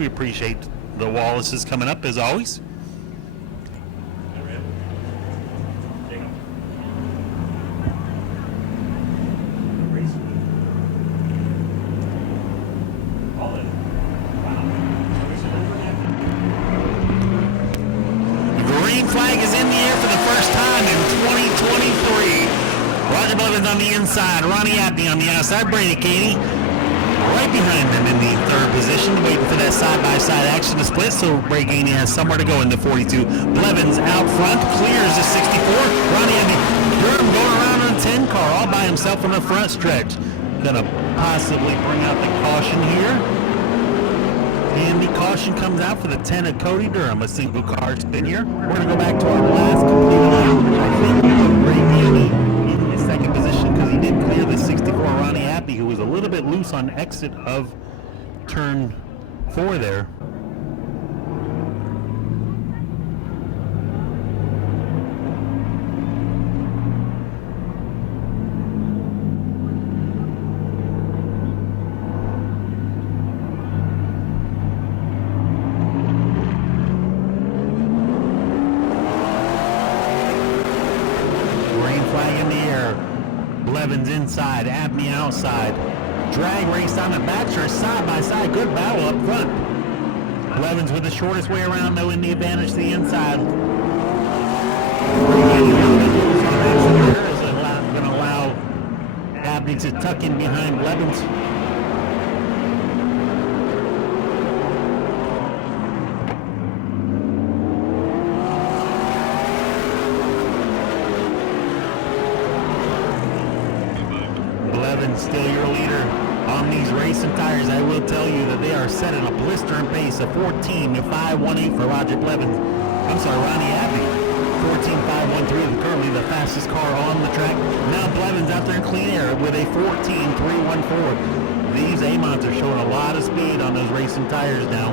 We appreciate the Wallaces coming up as always. Green flag is in the air for the first time in 2023. Roger Blevins on the inside, Ronnie Abney on the outside, Brady Katie right behind them in the third position, waiting for that side-by-side action to split, so Ray Gainey has somewhere to go in the 42. Blevins out front, clears the 64. Ronnie Abney, Durham going around on the 10 car all by himself on the front stretch. Gonna possibly bring out the caution here. And the caution comes out for the 10 of Cody Durham, a single car spin here. We're gonna go back to our last complete lap. I think Ray Gainey in the second position because he did clear the 64 Ronnie Abney, who was a little bit loose on exit of turn 4 there. Green flag in the air. Blevins inside, Abney outside. Drag race on the backstretch, side by side. Good battle up front. Blevins with the shortest way around, though, in the advantage to the inside. Is going to allow Abney to tuck in behind Blevins. Blevins still your leader on these racing tires. I will tell you that they are set at a blistering pace of 14.518 for Roger Blevins. I'm sorry, Ronnie Abney. 14.513, currently the fastest car on the track. Now Blevins out there in clean air with a 14.314. These Agmts are showing a lot of speed on those racing tires now.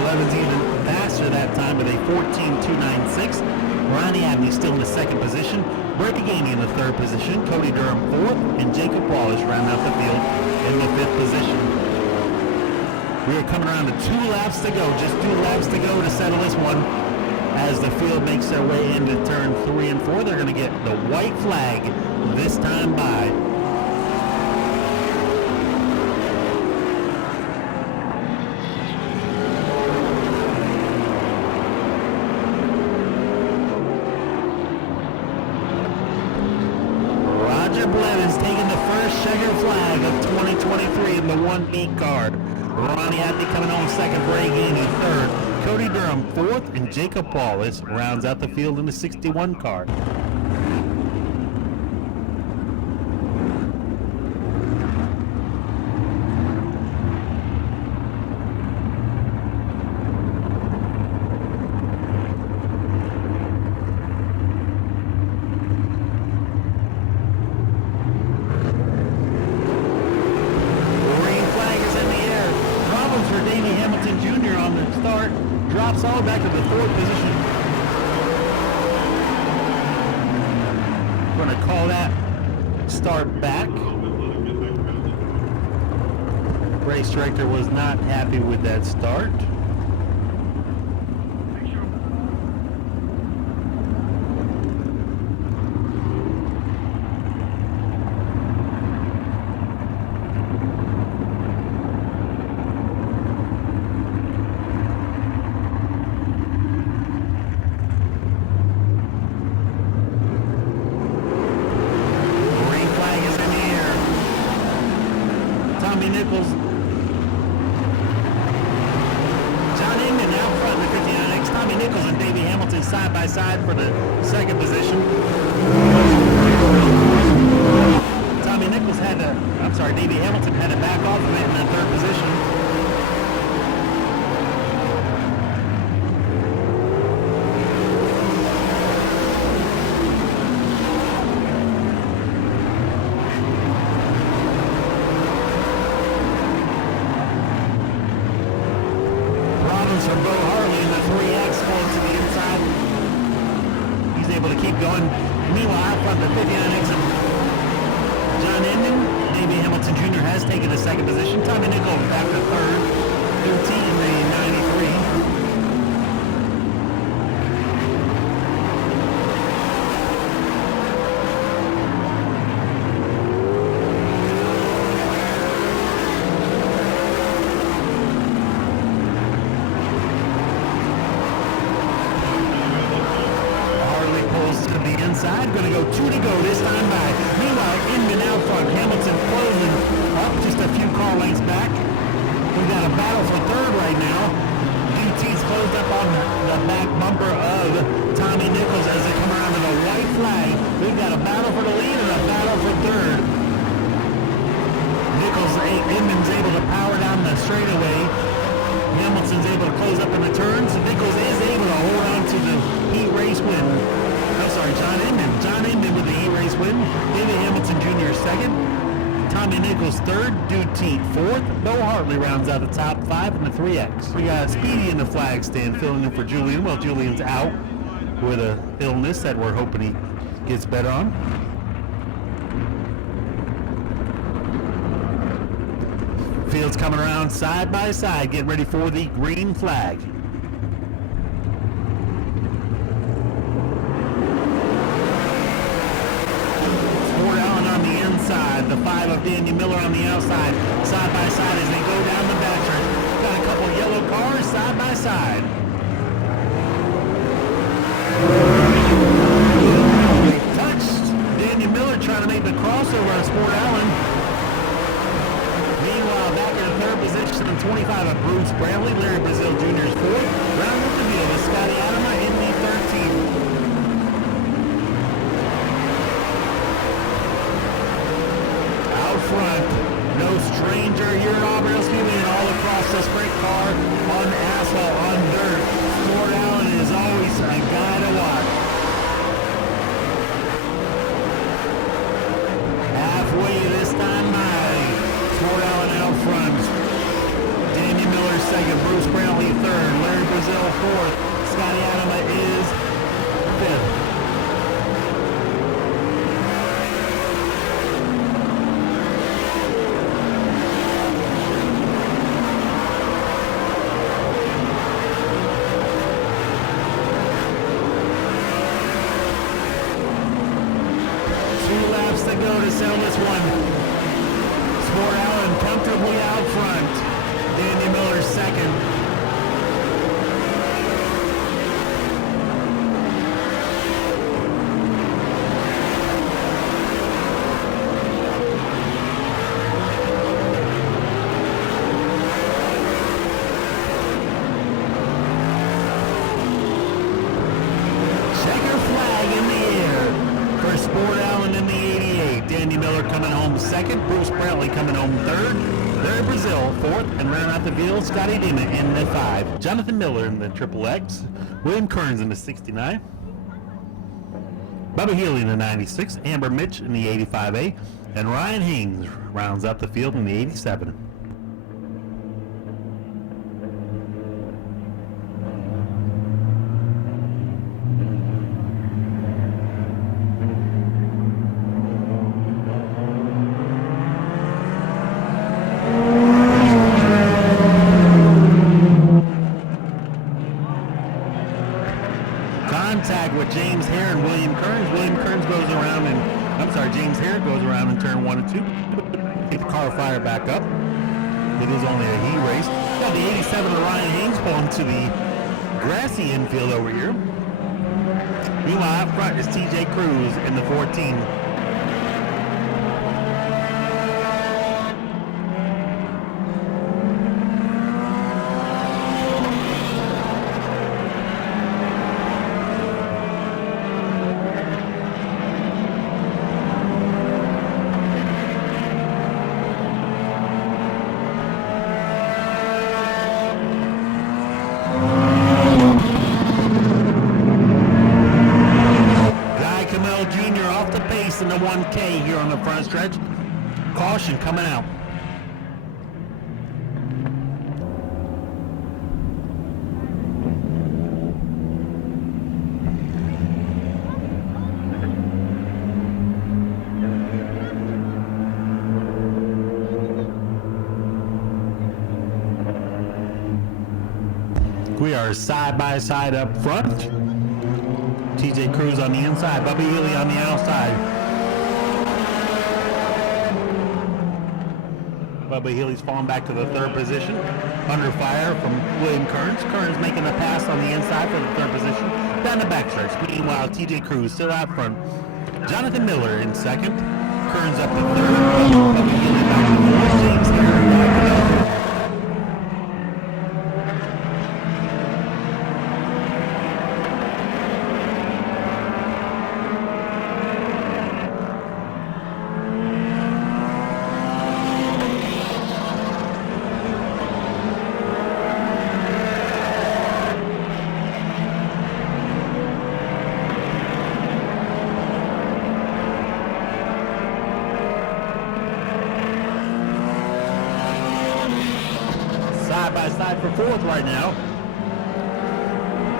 Blevins even faster that time with a 14.296. Ronnie Abney still in the second position. Brady Gainey in the third position. Cody Durham fourth. And Jacob Wallace round out the field in the fifth position. We are coming around to 2 laps to go. Just 2 laps to go to settle this one. As the field makes their way into turn 3 and 4, they're going to get the white flag this time by. Blevins taking the first checkered flag of 2023 in the 1B card. Ronnie Abney coming on second, Ray Gainey third, Cody Durham fourth, and Jacob Wallace rounds out the field in the 61 card. Drops all back to the fourth position. We're going to call that start back. Race director was not happy with that start. Side by side for the second position. Tommy Nichols had to, I'm sorry, Davey Hamilton had to back off of it in the third position. Problems from Bo Harley in the 3X going to the inside. He's able to keep Davey Hamilton Jr. has taken the second position. Tommy Nichols back to third. 13 in the 93. Inside, going to go 2 to go this time by. Meanwhile, Inman out front. Hamilton closing up just a few car lengths back. We've got a battle for third right now. DT's closed up on the back bumper of Tommy Nichols as they come around to the white flag. We've got a battle for the lead and a battle for third. Nichols, Inman's able to power down the straightaway. Hamilton's able to close up in the turns. Nichols is able to hold on to the heat race win. John Inman. John Inman with the heat race win. David Hamilton Jr. second. Tommy Nichols third. Duty fourth. Bo Hartley rounds out the top 5 in the 3X. We got Speedy in the flag stand filling in for Julian. Well, Julian's out with an illness that we're hoping he gets better on. Fields coming around side by side, getting ready for the green flag. The 5 of Daniel Miller on the outside, side by side as they go down the backstretch. Got a couple yellow cars side by side. Touched. Daniel Miller trying to make the crossover on Sport Allen. Meanwhile, back in the third position in 25 of Bruce Brantley. Larry Brazil Jr.'s fourth. Round up the field with Scotty Adama in the 13th. Front, no stranger here at Auburndale Speedway and all across the sprint car, on asphalt, on dirt. Sport Allen is always a guy to watch. Halfway this time by Sport Allen out front. Daniel Miller second, Bruce Brantley third, Larry Brazil fourth, Scotty Adama is fifth. To go to sell this one. Sport Allen comfortably out front. Daniel Miller second. Checker flag in the air for Sport Allen in the 88. Danny Miller coming home second. Bruce Brantley coming home third. Larry Brazil fourth. And round out the field, Scotty Dima in the 5. Jonathan Miller in the XXX. William Kearns in the 69. Bubba Healy in the 96. Amber Mitch in the 85A. And Ryan Haynes rounds out the field in the 87. Contact with James Hare and William Kearns. William Kearns goes around James Hare goes around in turn 1 and 2. Get the car fire back up. It is only a heat race. Got the 87 of Ryan Haynes pulling to the grassy infield over here. Meanwhile, out front is TJ Cruz in the 14. In the 1K here on the front stretch. Caution coming out. We are side by side up front. TJ Cruz on the inside, Bubba Healy on the outside. Bubba Healy's falling back to the third position. Under fire from William Kearns. Kearns making the pass on the inside for the third position. Down the backstretch. Meanwhile, TJ Cruz still out front. Jonathan Miller in second. Kearns up to third. Bubba Healy back to fourth. James Harris back to side for fourth right now.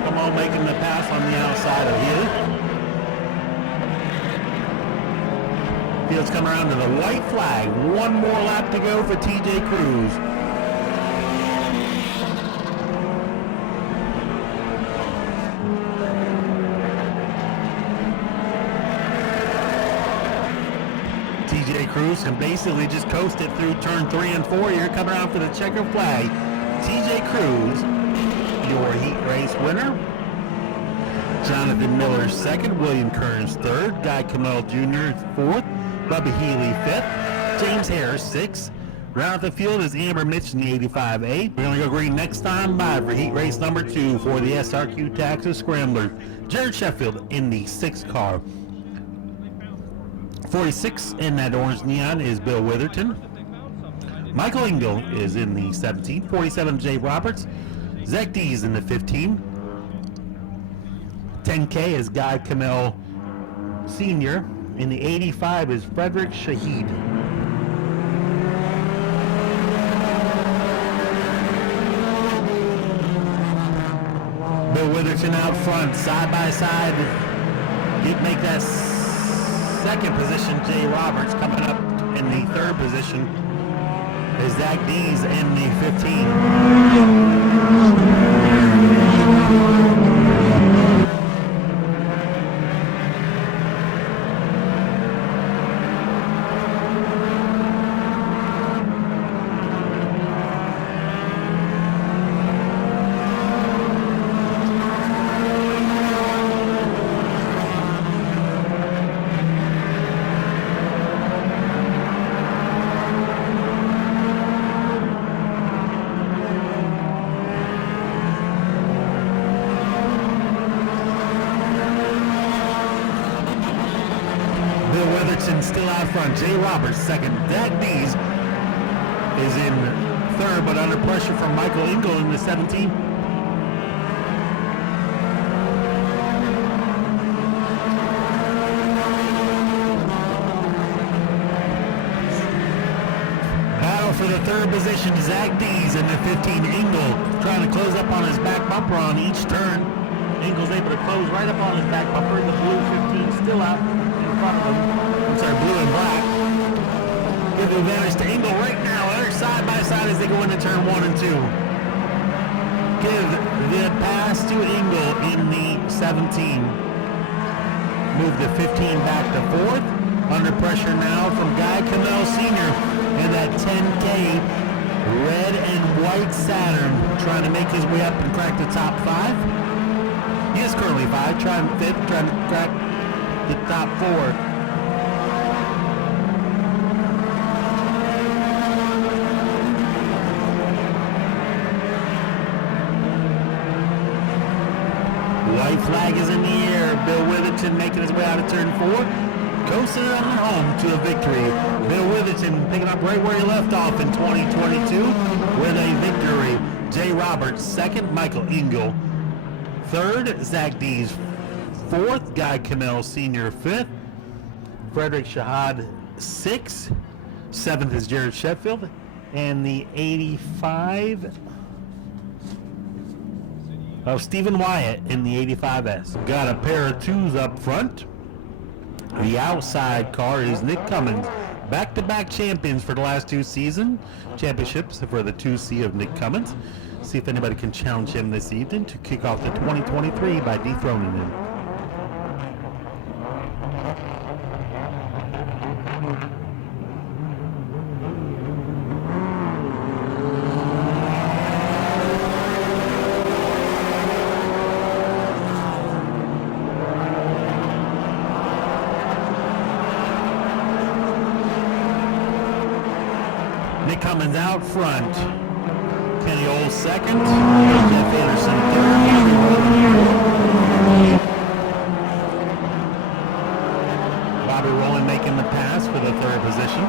Come on, making the pass on the outside of Healy. Field's coming around to the white flag. One more lap to go for TJ Cruz. TJ Cruz can basically just coast it through turn 3 and 4 here, coming around for the checker flag. TJ Cruz, your heat race winner. Jonathan Miller second, William Kearns third, Guy Camel Jr. fourth, Bubba Healy fifth, James Harris sixth. Round out the field is Amber Mitch in the 85A. We're going to go green next time by for heat race number 2 for the SRQ Texas Scrambler. Jared Sheffield in the 6th car. 46 in that orange neon is Bill Witherton. Michael Engel is in the 17. 47 Jay Roberts. Zach Dees in the 15. 10K is Guy Camel Sr. In the 85 is Frederick Shahid. Bill Witherton out front, side by side. He'd make that second position. Jay Roberts coming up in the third position is Zach Dees in the 15. Still out front, Jay Roberts second. Zach Dees is in third, but under pressure from Michael Engel in the 17. Battle for the third position, Zach Dees in the 15. Engel trying to close up on his back bumper on each turn. Engel's able to close right up on his back bumper. The blue 15 still out in front of him. Blue and black. Give the advantage to Engel right now. They're side by side as they go into turn 1 and 2. Give the pass to Engel in the 17. Move the 15 back to 4th. Under pressure now from Guy Camel Sr. and that 10K red and white Saturn trying to make his way up and crack the top 5. He is currently 5, trying 5th, trying to crack the top 4. White flag is in the air. Bill Witherton making his way out of turn 4. Coasting it on home to a victory. Bill Witherton picking up right where he left off in 2022 with a victory. Jay Roberts second. Michael Engel third. Zach Dees fourth. Guy Camel Sr. fifth. Frederick Shahad sixth. 7th is Jared Sheffield. And the 85 of Stephen Wyatt in the 85S. Got a pair of 2s up front. The outside car is Nick Cummins. Back-to-back champions for the last 2 season championships for the 2C of Nick Cummins. See if anybody can challenge him this evening to kick off the 2023 by dethroning him. Nick Cummins out front. Kenny Oles second. Jeff Anderson third. Bobby Rowland making the pass for the third position.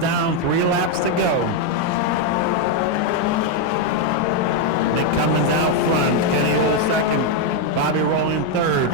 Down, 3 laps to go. Nick Cummins out front, Kenny Oles second, Bobby Rowland third.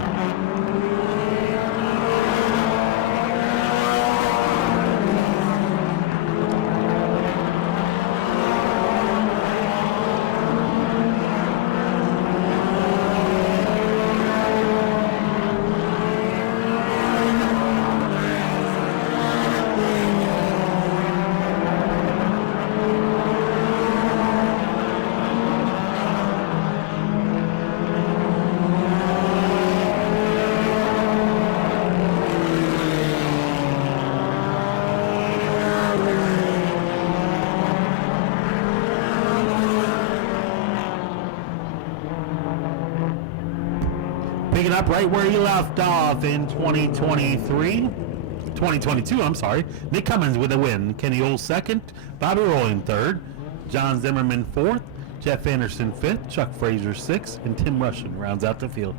Picking up right where he left off in 2022, I'm sorry. Nick Cummins with a win. Kenny Oles second, Bobby Rowland third, John Zimmerman fourth, Jeff Anderson fifth, Chuck Fraser sixth, and Tim Russian rounds out the field.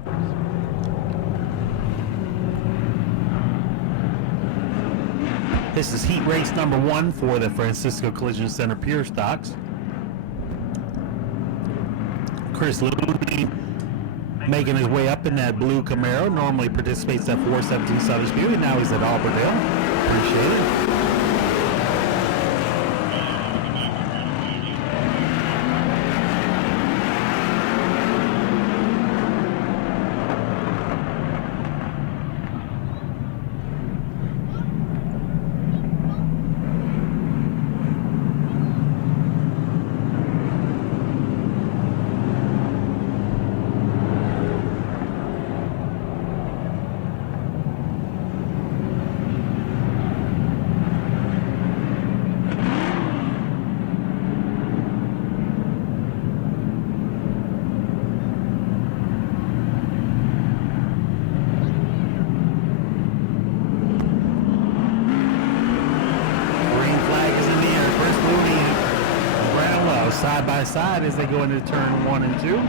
This is heat race number 1 for the Francisco Collision Center Pure Stocks. Chris Looney making his way up in that blue Camaro. Normally participates at 417 Southern Speedway. Now he's at Auburndale. Appreciate it. Side by side as they go into turn 1 and 2.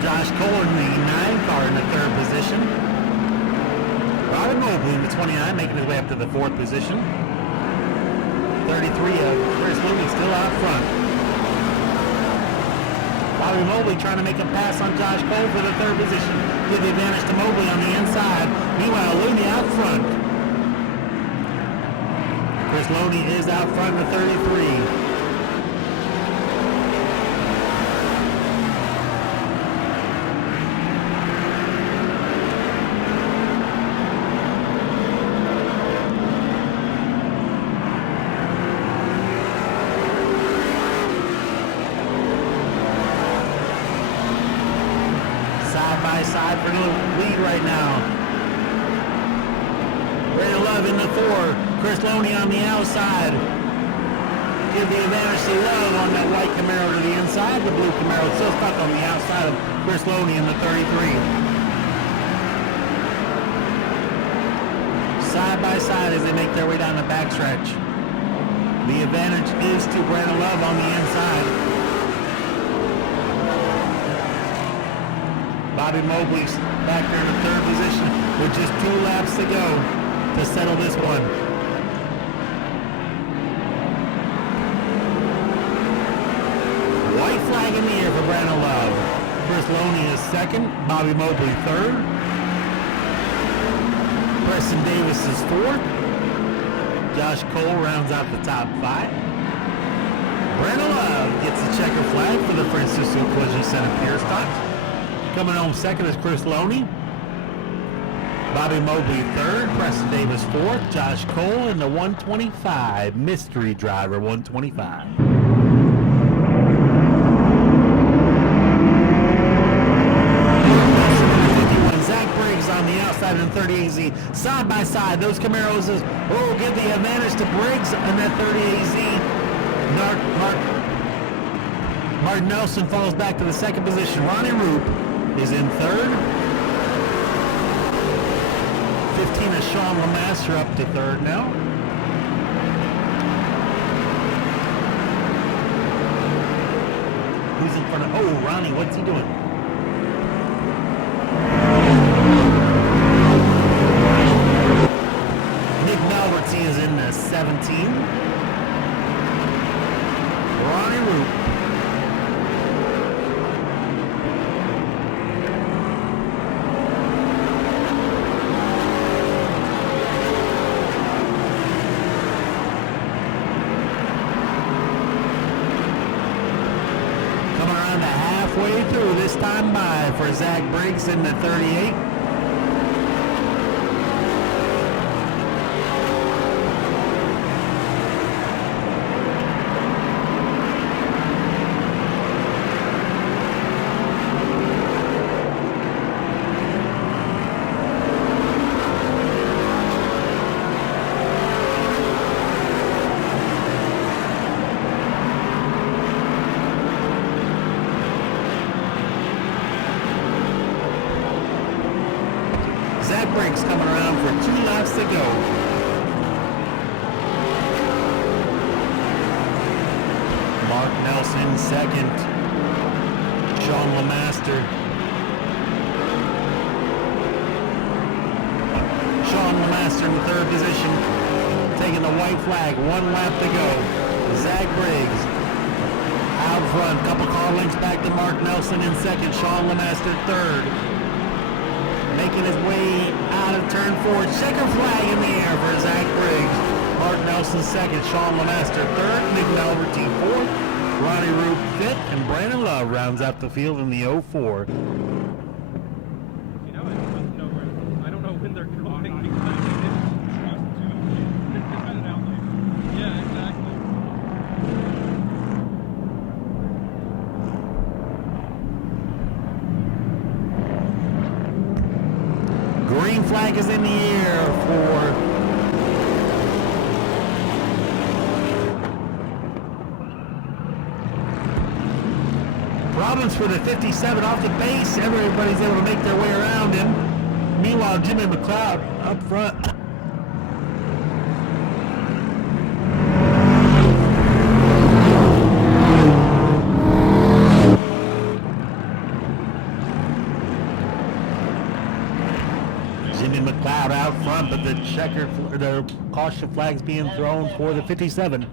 Josh Kohler in the 9 car in the 3rd position. Robin Mobley in the 29 making his way up to the 4th position. 33 of Chris Looney still out front. Bobby Mobley trying to make a pass on Josh Cole for the 3rd position. Give the advantage to Mobley on the inside. Meanwhile, Looney out front. Chris Looney is out front with 33. Side for the lead right now. Brandon Love in the 4. Chris Loney on the outside. Give the advantage to Love on that white Camaro to the inside. The blue Camaro still stuck on the outside of Chris Loney in the 33. Side by side as they make their way down the backstretch. The advantage is to Brandon Love on the inside. Bobby Mobley's back there in the 3rd position with just 2 laps to go to settle this one. White flag in the air for Brandon Love. Chris Loney is 2nd, Bobby Mobley 3rd. Preston Davis is 4th. Josh Cole rounds out the top 5. Brandon Love gets the checker flag for the Francisco Collision Center Pier stop. Coming home 2nd is Chris Loney. Bobby Mobley 3rd. Preston Davis 4th. Josh Cole in the 125. Mystery driver 125. On the outside in 30 AZ, side by side, those Camaros is, give the advantage to Briggs on that 30 AZ. Martin Nelson falls back to the 2nd position. Ronnie Roop is in 3rd. 15 is Sean LeMaster up to 3rd now. Who's in front of, Ronnie, what's he doing? Is in the 17. Ronnie Roop. Coming around to halfway through this time by for Zach Briggs in the 38. Briggs coming around for 2 laps to go. Mark Nelson 2nd. Sean LeMaster. Sean LeMaster in the 3rd position. Taking the white flag. 1 lap to go. Zach Briggs out front. Couple car lengths back to Mark Nelson in 2nd. Sean LeMaster 3rd. Making his way out of turn 4. Checker flag in the air for Zach Briggs. Mark Nelson 2nd. Sean LeMaster 3rd. Nick Malverty 4th. Ronnie Roop 5th. And Brandon Love rounds out the field in the 04. I don't know when they're coming because they didn't trust to defend an outlet. Yeah, exactly. Green flag is in the air for Robbins for the 57 off the base. Everybody's able to make their way around him. Meanwhile, Jimmy McLeod up front. Jimmy McLeod out front, but the caution flag's being thrown for the 57.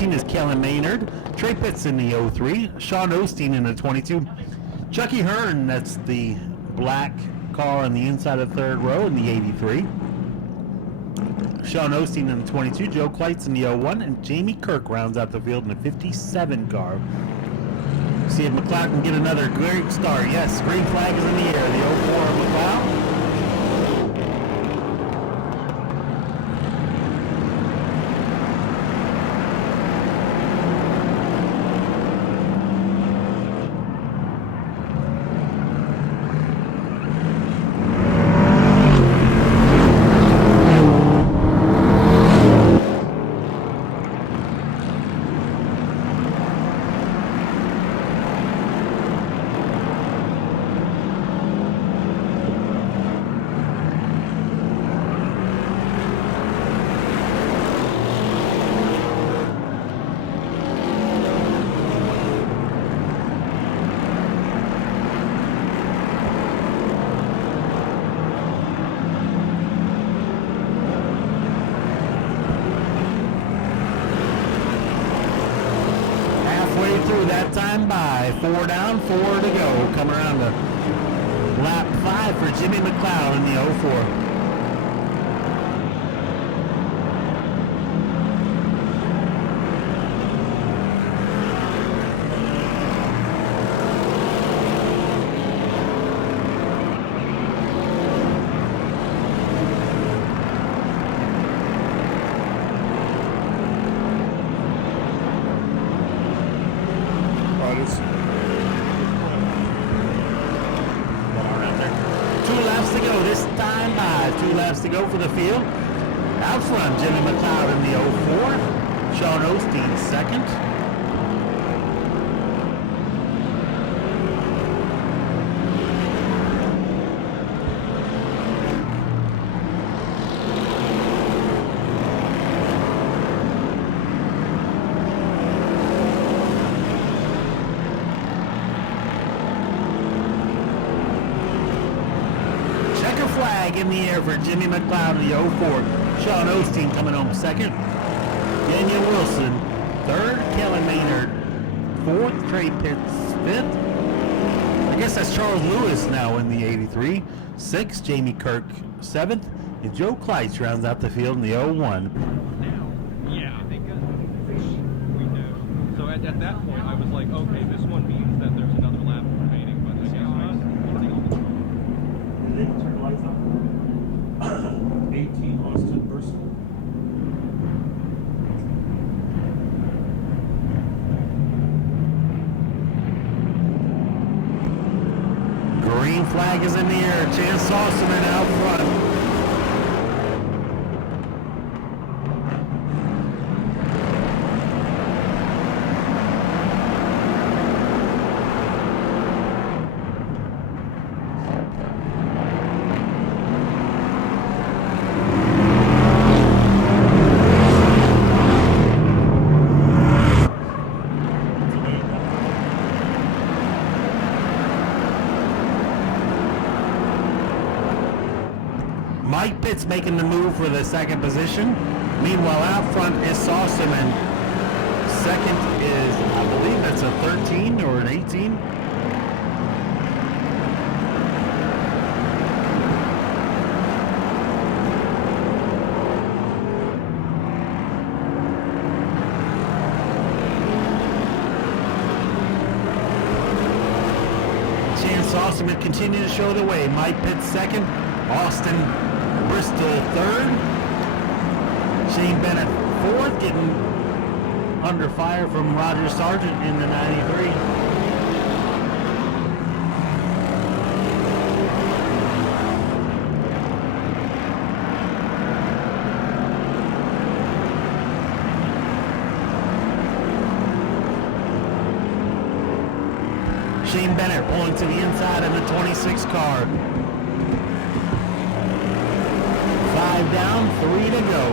Is Kellen Maynard. Trey Pitts in the 03. Sean Osteen in the 22. Chucky Hearn, that's the black car on the inside of 3rd row in the 83. Sean Osteen in the 22. Joe Kleitz in the 01. And Jamie Kirk rounds out the field in the 57 car. See if McLeod can get another great start. Yes, green flag is in the air. The 04 of McLeod. Through that time by 4 down, 4 to go. Coming around to lap 5 for Jimmy McLeod in the 04. To go for the field. Out front, Jimmy McLeod in the 04. Sean Osteen second. In the air for Jimmy McLeod in the 04. Sean Osteen coming home second. Daniel Wilson third. Kellen Maynard fourth. Trey Pitts fifth. I guess that's Charles Lewis now in the 83. Sixth. Jamie Kirk seventh. And Joe Kleitz rounds out the field in the 01. Yeah, I think we do. So at that point, I was like, okay, this one means that there's another lap remaining, but I guess not. And then turn the lights off. 18 Austin Bristol. Green flag is in the air. Chance Saucerman out front. Mike Pitts making the move for the second position. Meanwhile, out front is Saucerman. Second is, I believe that's a 13 or an 18. Chance Saucerman continue to show the way. Mike Pitts second. Austin Bristol third. Shane Bennett fourth, getting under fire from Roger Sargent in the 93. Shane Bennett pulling to the inside of the 26 car. 5 down, 3 to go.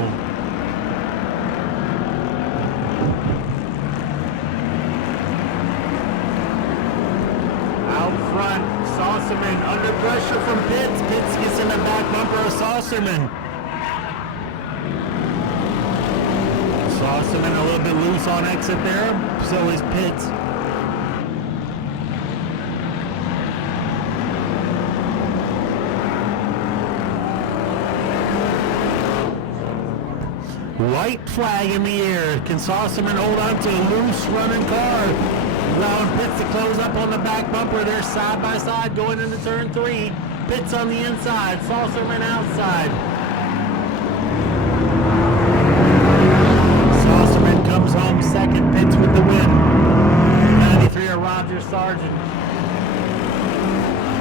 Out front, Saucerman under pressure from Pitts. Pitts gets in the back bumper of Saucerman. Saucerman a little bit loose on exit there, so is Pitts. White flag in the air. Can Saucerman hold on to a loose running car? Allowing Pitts to close up on the back bumper. They're side by side going into turn 3. Pitts on the inside, Saucerman outside. Saucerman comes home second, Pitts with the win. 93 of Roger Sargent.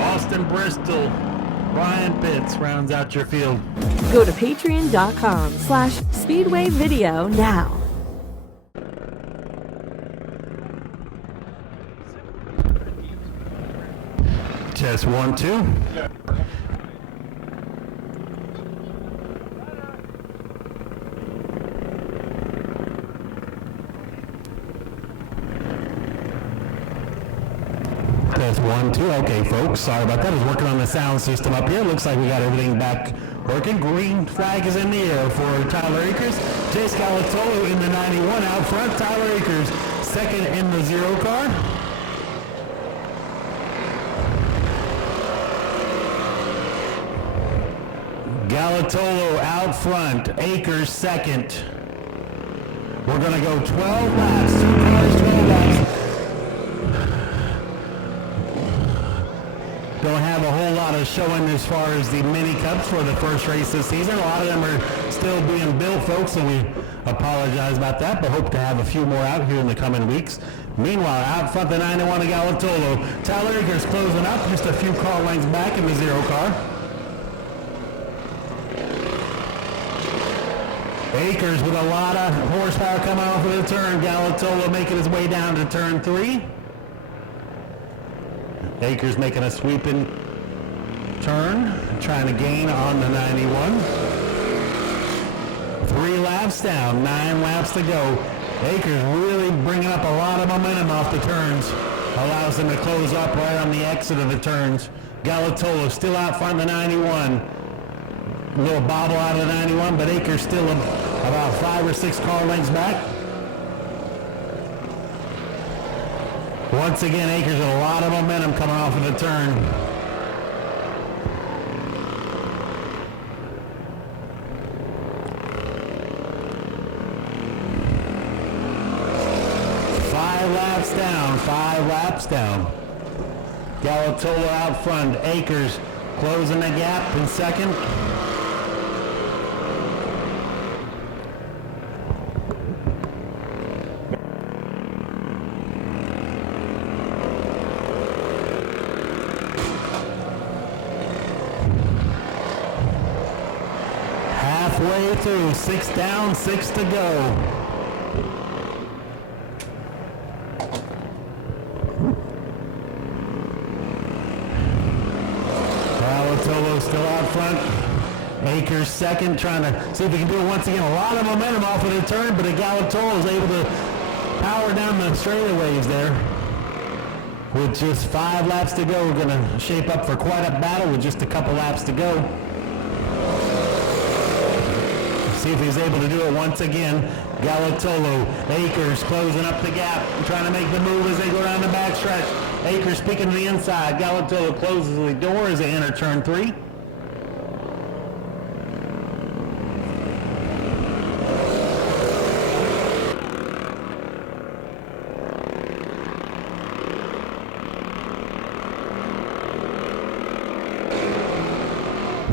Austin Bristol, Brian Pitts rounds out your field. Go to patreon.com/Speedway Video now. Test 1, 2. Test 1, 2. Okay, folks, sorry about that. I was working on the sound system up here. Looks like we got everything back working. Green flag is in the air for Tyler Akers. Chase Babb in the 91 out front. Tyler Akers second in the 0 car. Galatolo out front, Akers second. We're going to go 12 laps, 2 cars, 12 laps. Don't have a whole lot of showing as far as the mini cups for the first race this season. A lot of them are still being built, folks, so we apologize about that, but hope to have a few more out here in the coming weeks. Meanwhile, out front, the 91 of Galatolo. Tyler Akers closing up, just a few car lengths back in the 0 car. Akers with a lot of horsepower coming off of the turn. Galatolo making his way down to turn 3. Akers making a sweeping turn, trying to gain on the 91. 3 laps down, 9 laps to go. Akers really bringing up a lot of momentum off the turns. Allows him to close up right on the exit of the turns. Galatolo still out front of the 91. A little bobble out of the 91, but Akers still about 5 or 6 car lengths back. Once again, Akers with a lot of momentum coming off of the turn. Five laps down. Galatolo out front. Akers closing the gap in second. Halfway through, 6 down, 6 to go. Galatolo still out front. Akers second, trying to see if he can do it once again. A lot of momentum off of the turn, but Galatolo is able to power down the straightaways there. With just 5 laps to go, we're going to shape up for quite a battle with just a couple laps to go. See if he's able to do it once again. Galatolo, Akers closing up the gap, trying to make the move as they go down the backstretch. Akers peeking to the inside. Galatolo closes the door as they enter turn 3.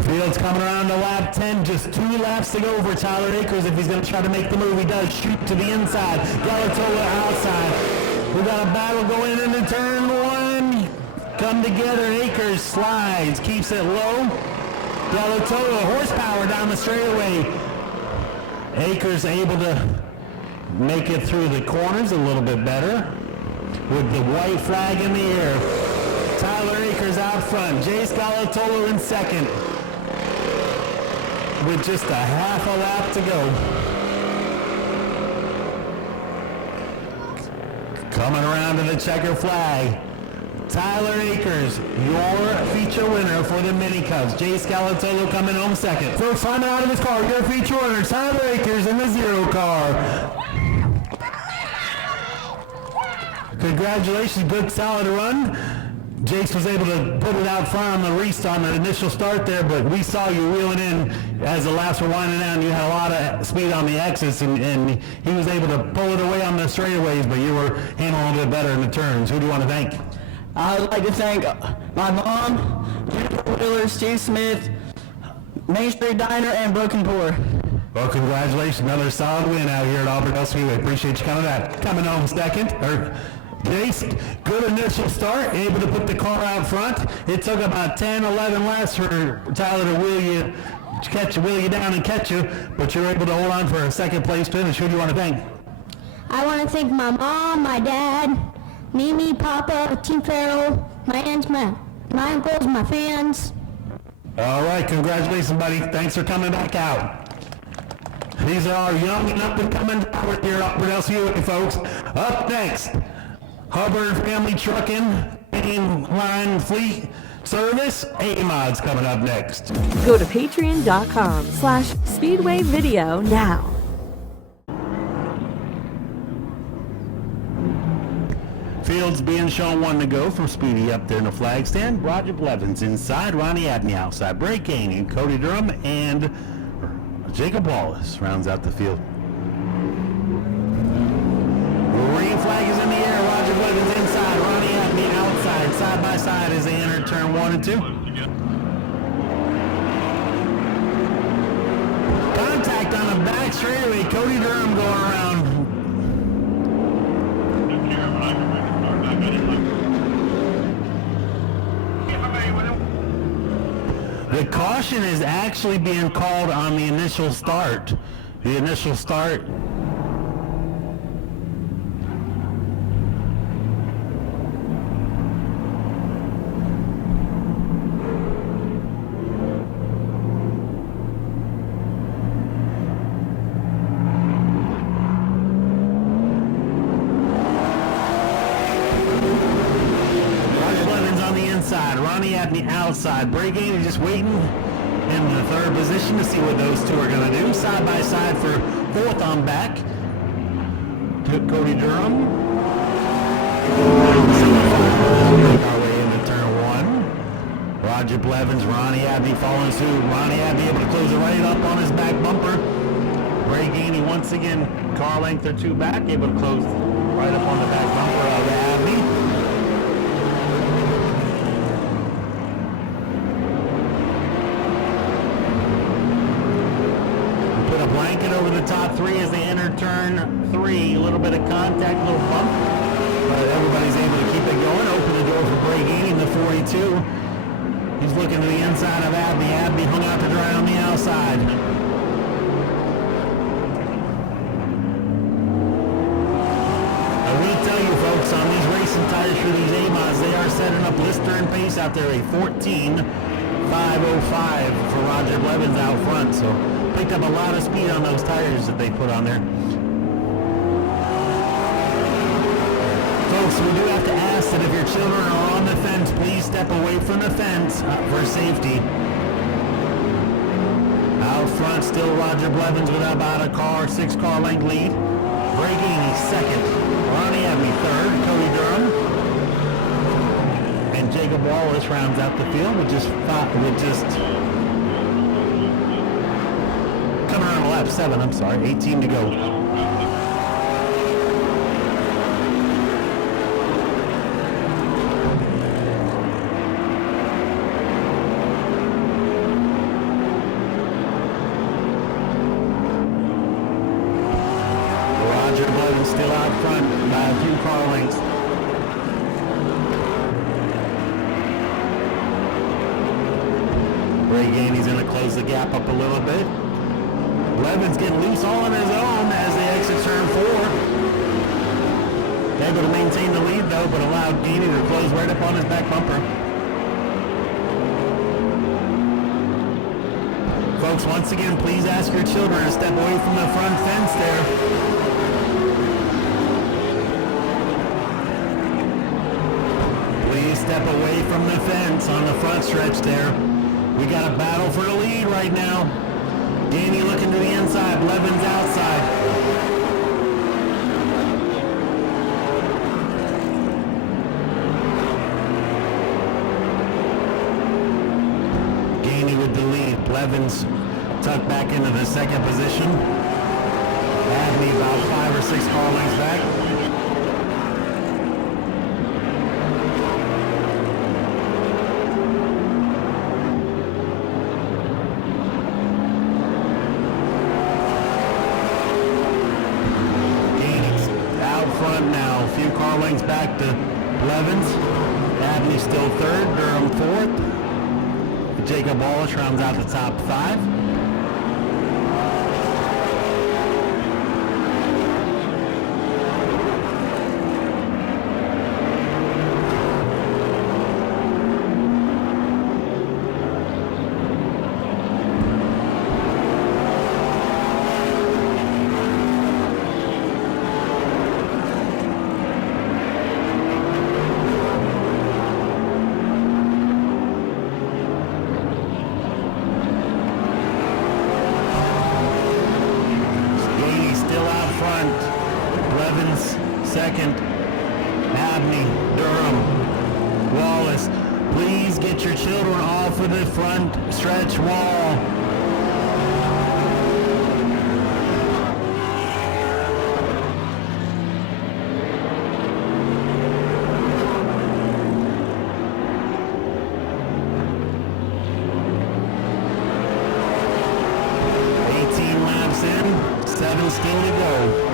Field's coming around to lap 10, just 2 laps to go for Tyler Akers. If he's going to try to make the move, he does. Shoot to the inside. Galatolo outside. We got a battle going into turn 1. Come together. Akers slides, keeps it low. Galatolo horsepower down the straightaway. Akers able to make it through the corners a little bit better with the white flag in the air. Tyler Akers out front. Chase Galatolo in second. With just a half a lap to go. Coming around to the checker flag. Tyler Akers, your feature winner for the mini cups. Chase Galatolo coming home second. Folks, climbing out of his car, your feature winner, Tyler Akers in the 0 car. Congratulations, good solid run. Jace was able to put it out front on the restart, on the initial start there, but we saw you reeling in as the laps were winding down. You had a lot of speed on the exits, and he was able to pull it away on the straightaways, but you were handling a little bit better in the turns. Who do you want to thank? I would like to thank my mom, Jennifer Wheeler, Steve Smith, Main Street Diner, and Broken Pour. Well, congratulations. Another solid win out here at Auburndale Speedway. Appreciate you coming home second. Jace, good initial start, able to put the car out front. It took about 10, 11 laps for Tyler to wheel you down and catch you, but you were able to hold on for a second place finish. Who do you want to thank? I want to thank my mom, my dad, Mimi, Papa, Team Farrell, my aunts, my uncles, my fans. All right, congratulations, buddy. Thanks for coming back out. These are our young and up-and-coming drivers here at Auburndale Speedway, folks. Up next, Hubbard Family Trucking, Line Fleet Service, A-Mod's coming up next. Go to patreon.com/Speedway Video now. Fields being shown 1 to go from Speedy up there in the flag stand. Roger Blevins inside, Ronnie Abney outside, Brake Gainey, Cody Durham, and Jacob Wallace rounds out the field. Green flag is in the air. Roger Blevins inside. Ronnie Abney outside. Side by side as they enter turn 1 and 2. Contact on the back straightaway. Cody Durham going around. The caution is actually being called on the initial start. The initial start. Ronnie at the outside. Brake Gainey just waiting in the third position to see what those two are going to do. Side by side for fourth on back. Took Cody Durham. Make our way into turn 1. Roger Blevins, Ronnie Abney following suit. Ronnie Abney able to close it right up on his back bumper. Brake Gainey once again, car length or 2 back, able to close right up on the back bumper of Abney. Blanket over the top 3 as they enter turn 3. A little bit of contact, a little bump, but everybody's able to keep it going. Open the door for Brake Gainey in the 42. He's looking to the inside of Abney. Abney hung out to dry on the outside. I will tell you folks, on these racing tires for these A-Mods, they are setting up blistering pace out there, a 14.505 for Roger Blevins out front. So picked up a lot of speed on those tires that they put on there. Folks, we do have to ask that if your children are on the fence, please step away from the fence for safety. Out front, still Roger Blevins with about a 6-car length lead. Brake Gainey second. Ronnie Abney third. Cody Durham. And Jacob Wallace rounds out the field with just coming around lap 7, I'm sorry, 18 to go. Roger Blevins still out front by a few car lengths. Brake Gainey's going to close the gap up a little bit. Blevins getting loose all on his own as they exit turn 4. Able to maintain the lead though, but allowed Gainey to close right up on his back bumper. Folks, once again, please ask your children to step away from the front fence there. Please step away from the fence on the front stretch there. We got a battle for the lead right now. Gainey looking to the inside, Blevins outside. the lead. Blevins tucked back into the second position. Abney about 5 or 6 car lengths back. Now, a few car lengths back to Blevins. Abney still third, Durham fourth. Jacob Wallace rounds out the top 5. Second, Abney, Durham, Wallace. Please get your children off of the front stretch wall. Laps in, 7 still to go.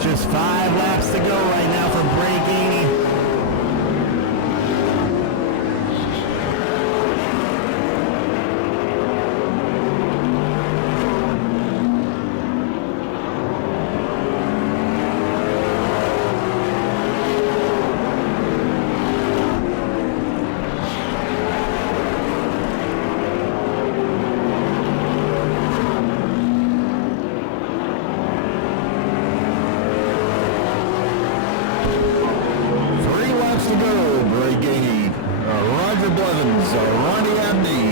Just 5 laps to go right now for Bray Gainey. To go, Bray Gainey, Roger Blevins, Ronnie Abney,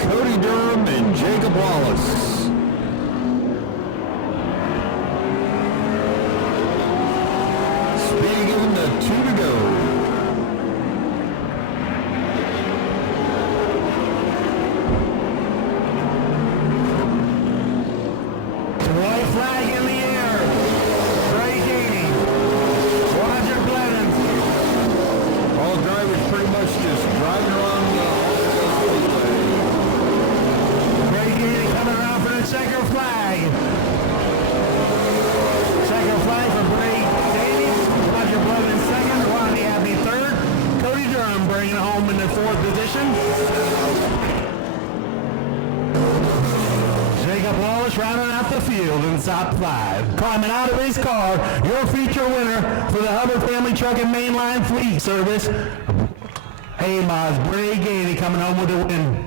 Cody Durham, and Jacob Wallace. Speed given to 2 to go. White flag in the air. Bray Gainey, Roger Blevins. All drivers pretty much just driving around the Speedway. Bray Gainey coming around for the checker flag. Checker flag for Bray Gainey. Roger Blevins second. Ronnie Abney third. Cody Durham bringing it home in the 4th position. Jacob Wallace rounding out the field in the top 5. Climbing out of his car, your feature winner for the Hubbard Family Truck and Mainline Fleet Service. Hey, Maz, Bray Gainey coming home with the win.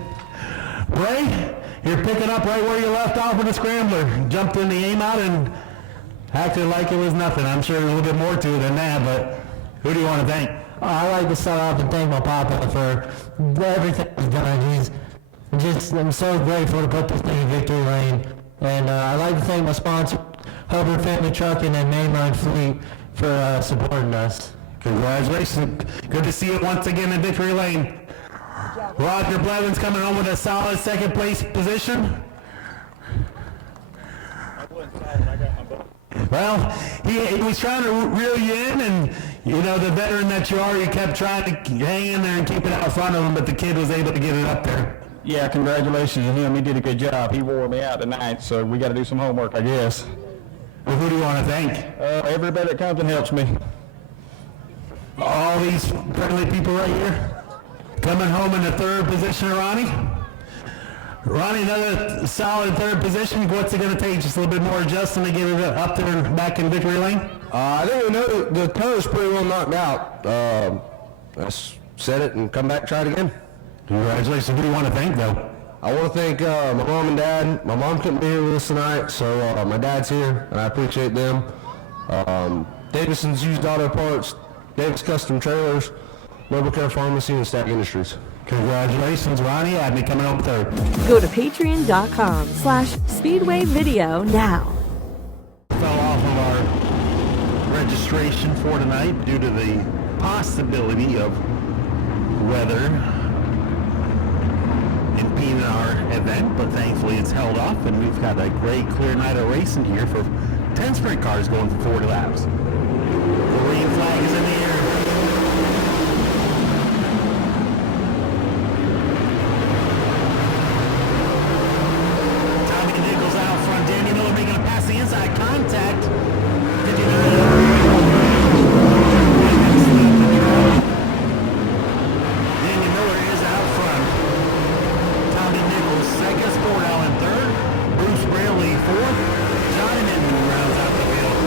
Bray, you're picking up right where you left off with the Scrambler. Jumped in the aim out and acted like it was nothing. I'm sure there's a little bit more to it than that, but who do you want to thank? I'd like to start off and thank my papa for everything he's done. I'm so grateful to put this thing in victory lane. And I'd like to thank my sponsor, Hubbard Family Trucking and Mainline Fleet, for supporting us. Congratulations. Good to see you once again in victory lane. Roger Blevins coming home with a solid 2nd place position. Well, he was trying to reel you in, and you know, the veteran that you are, you kept trying to hang in there and keep it out in front of him, but the kid was able to get it up there. Yeah, congratulations to him. He did a good job. He wore me out tonight, so we got to do some homework, I guess. Well, who do you want to thank? Everybody that comes and helps me. All these friendly people right here. Coming home in the 3rd position, Ronnie. Ronnie, another solid 3rd position. What's it going to take? Just a little bit more adjusting to get it up there and back in victory lane? I think we know the toe's pretty well knocked out. Let's set it and come back and try it again. Congratulations. Who do you want to thank, though? I want to thank my mom and dad. My mom couldn't be here with us tonight, so my dad's here, and I appreciate them. Davison's Used Auto Parts, Davis Custom Trailers, Mobile Care Pharmacy, and Stack Industries. Congratulations, Ronnie Abney, coming home third. Go to patreon.com/Speedway Video now. Fell off of our registration for tonight due to the possibility of weather impeding our event, but thankfully it's held off, and we've got a great clear night of racing here for 10 sprint cars going for 40 laps. The green flag is in the air. Tommy Nichols out front. Danny Miller making a pass the inside contact. 59. Danny Miller is out front. Tommy Nichols second, Sport Allen third, Bruce Raley fourth, Johnny Minton rounds out the field.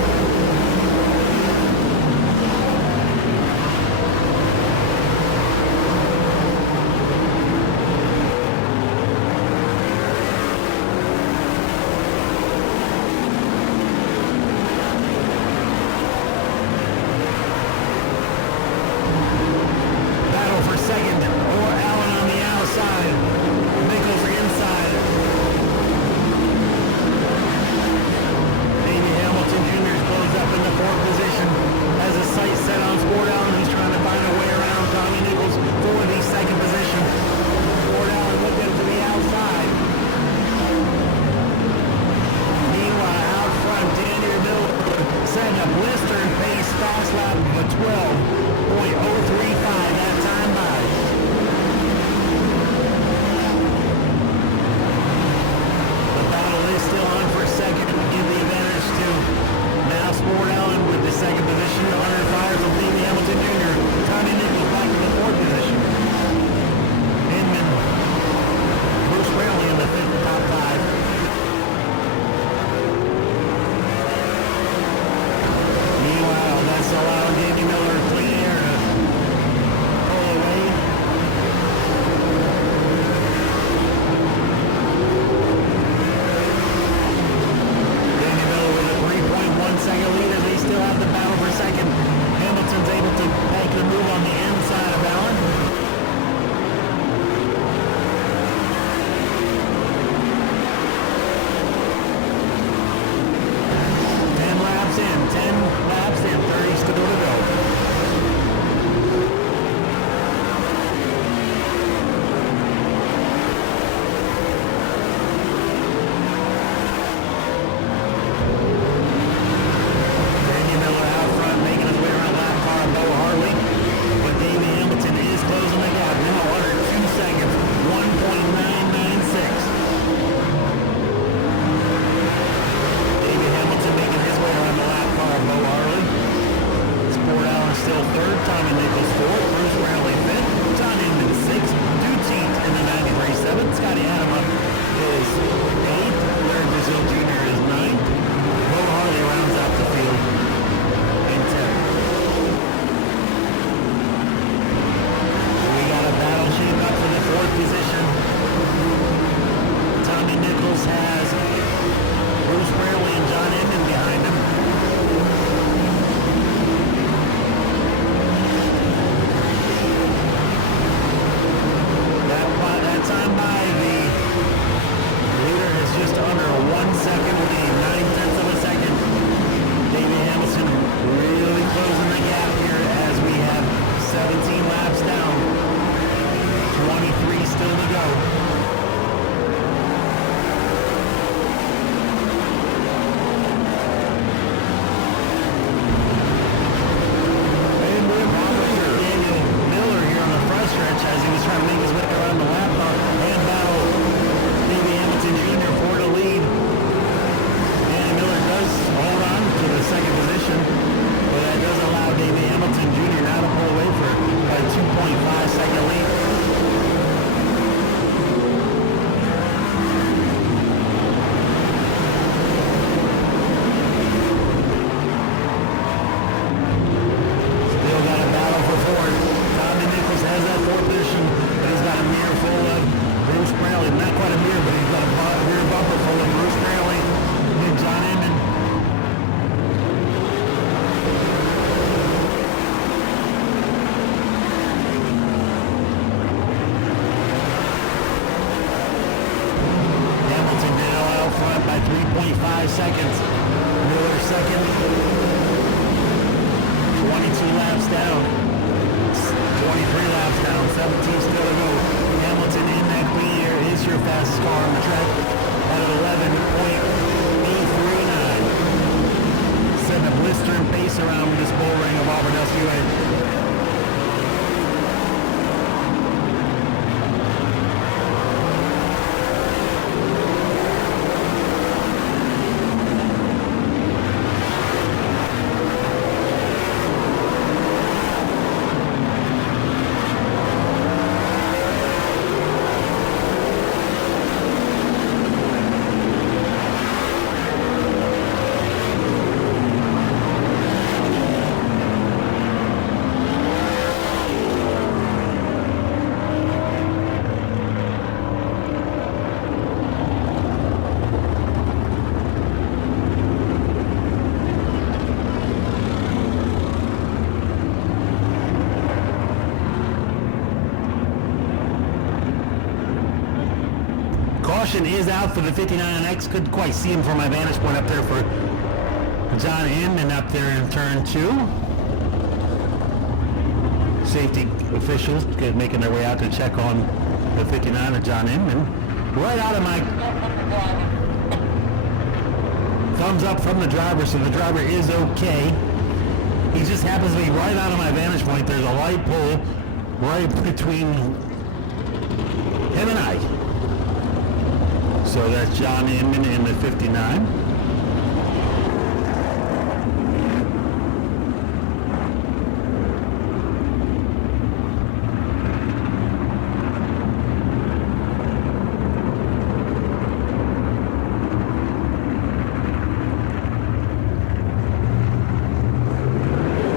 second. Miller second. 22 laps down. 23 laps down. 17 still to go. Hamilton in that clean air is your fastest car on the track at 11.839. Setting a blistering pace around this bull ring of Auburndale Speedway. Caution is out for the 59X. Couldn't quite see him from my vantage point up there for John Inman up there in turn 2. Safety officials making their way out to check on the 59 of John Inman. Right out of my thumbs up from the driver, so the driver is okay. He just happens to be right out of my vantage point. There's a light pole right between him and I. So that's John Inman in the 59.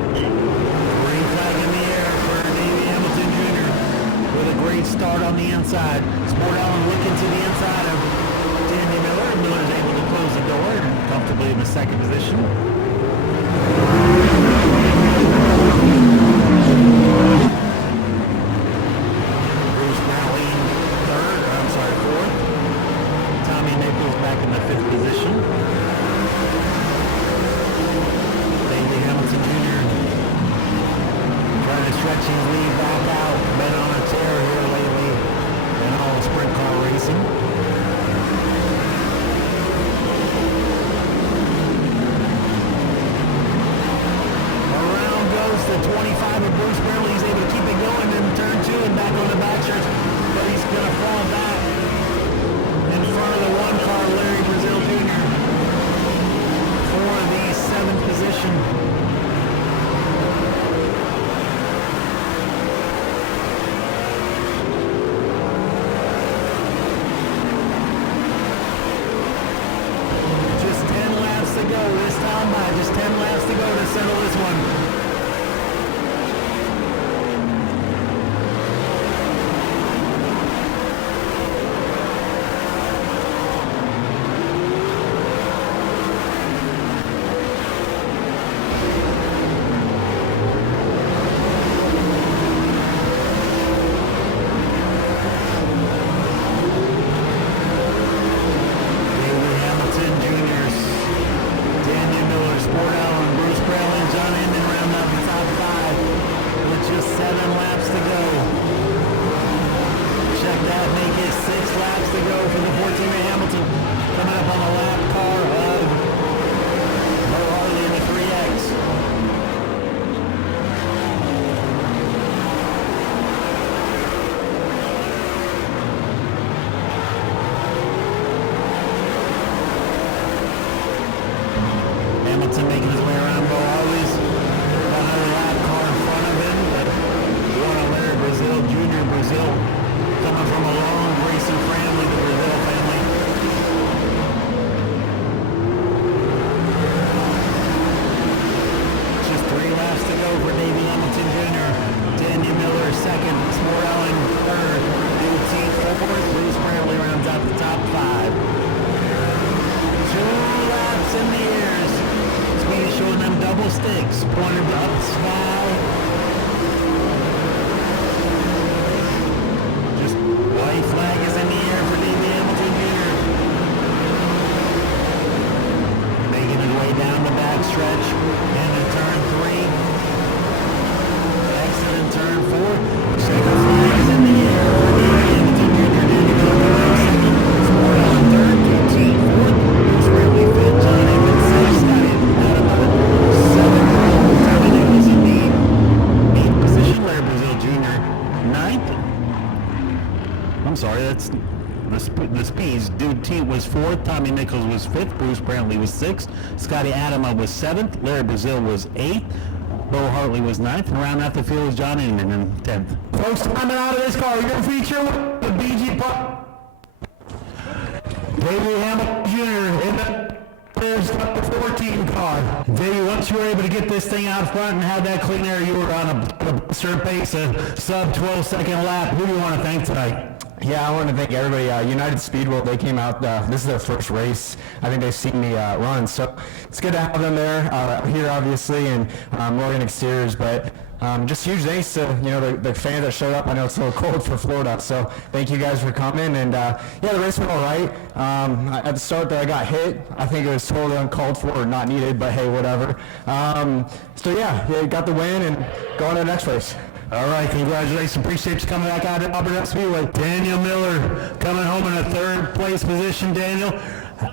Green flag in the air for Davey Hamilton Jr. with a great start on the inside. Sport Allen looking to the inside of Danny Miller. Miller's able to close the door and comfortably in the second position. Bruce Brownlee fourth. Tommy Nichols back in the fifth position. Davey Hamilton Jr. trying to stretch his lead back out. Been on a tear here lately in all sprint car racing. The 25 of Bruce Brownlee is able to keep it going in turn 2 and back on the back stretch, but he's going to fall back in front of the one car, Larry Brazil Jr. for the 7th position. Just 10 laps to go this time by, just 10 laps to go to settle this one. Hamilton making his way around Bo Harley's. Got another lap car in front of him, but one of Larry Brazil, Junior Brazil, coming from a long racing family, the Brazil family. Just 3 laps to go for Davey Hamilton Jr. Daniel Miller second, Sport Allen third, DOT fourth, Bruce Brownlee rounds out the top 5. 2 laps in the ears. Swedish I'm sorry, that's the speeds. Dude T was 4th, Tommy Nichols was 5th, Bruce Brantley was 6th, Scotty Adama was 7th, Larry Brazil was 8th, Bo Hartley was 9th, and round out the field was John Inman in 10th. Folks, coming out of this car, you're going to feature the BG Pop. Davey Hamilton Jr. in the there's up the 14 car. Davey, once you were able to get this thing out front and have that clean air, you were on a certain pace, a sub 12-second lap. Who do you want to thank tonight? Yeah, I want to thank everybody. United Speedway, they came out. This is their first race. I think they've seen me run, so it's good to have them there here, obviously, and Morgan Exteriors. But just huge thanks to the fans that showed up. I know it's a little cold for Florida, so thank you guys for coming. And yeah, the race went all right. At the start, there I got hit. I think it was totally uncalled for or not needed, but hey, whatever. So yeah, got the win and go on to the next race. All right, congratulations. Appreciate you coming back out at Auburndale Speedway. Daniel Miller coming home in a 3rd place position. Daniel,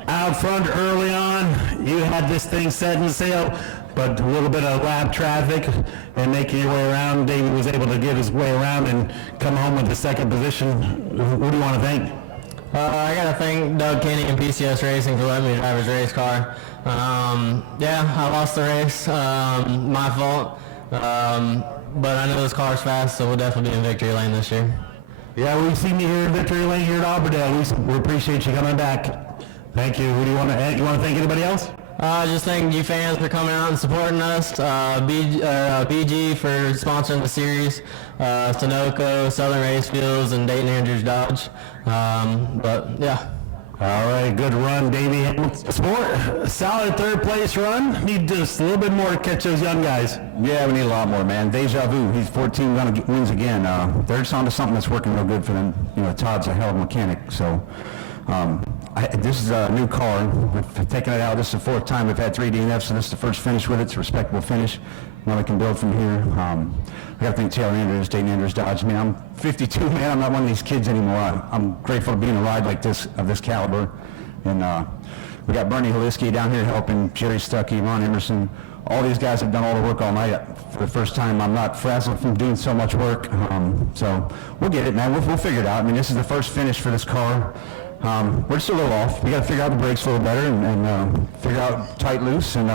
out front early on, you had this thing set and sail, but a little bit of lap traffic and making your way around. David was able to get his way around and come home with the 2nd position. Who do you want to thank? I got to thank Doug Kenny and PCS Racing for letting me drive his race car. Yeah, I lost the race. My fault. But I know this car's fast, so we'll definitely be in victory lane this year. Yeah, we've seen you here in victory lane here at Auburndale. We appreciate you coming back. Thank you. Who do you want to thank anybody else? Just thank you fans for coming out and supporting us. BG for sponsoring the series. Sunoco, Southern Race Fields, and Dayton Andrews Dodge. But yeah. All right, good run, Davey. Solid 3rd place run. Need just a little bit more to catch those young guys. Yeah, we need a lot more, man. Deja vu. He's 14, wins again. They're just onto something that's working real good for them. Todd's a hell of a mechanic, so this is a new car. We've taken it out. This is the 4th time we've had 3 DNFs, so this is the first finish with it. It's a respectable finish. One we can build from here. I got to thank Taylor Andrews, Dayton Andrews Dodge. I mean, I'm 52, man. I'm not one of these kids anymore. I'm grateful to be in a ride like this, of this caliber. And we got Bernie Holiski down here helping, Jerry Stuckey, Ron Emerson. All these guys have done all the work all night. For the first time, I'm not frazzled from doing so much work. So we'll get it, man. We'll figure it out. I mean, this is the first finish for this car. We're just a little off. We got to figure out the brakes a little better and figure out tight, loose, and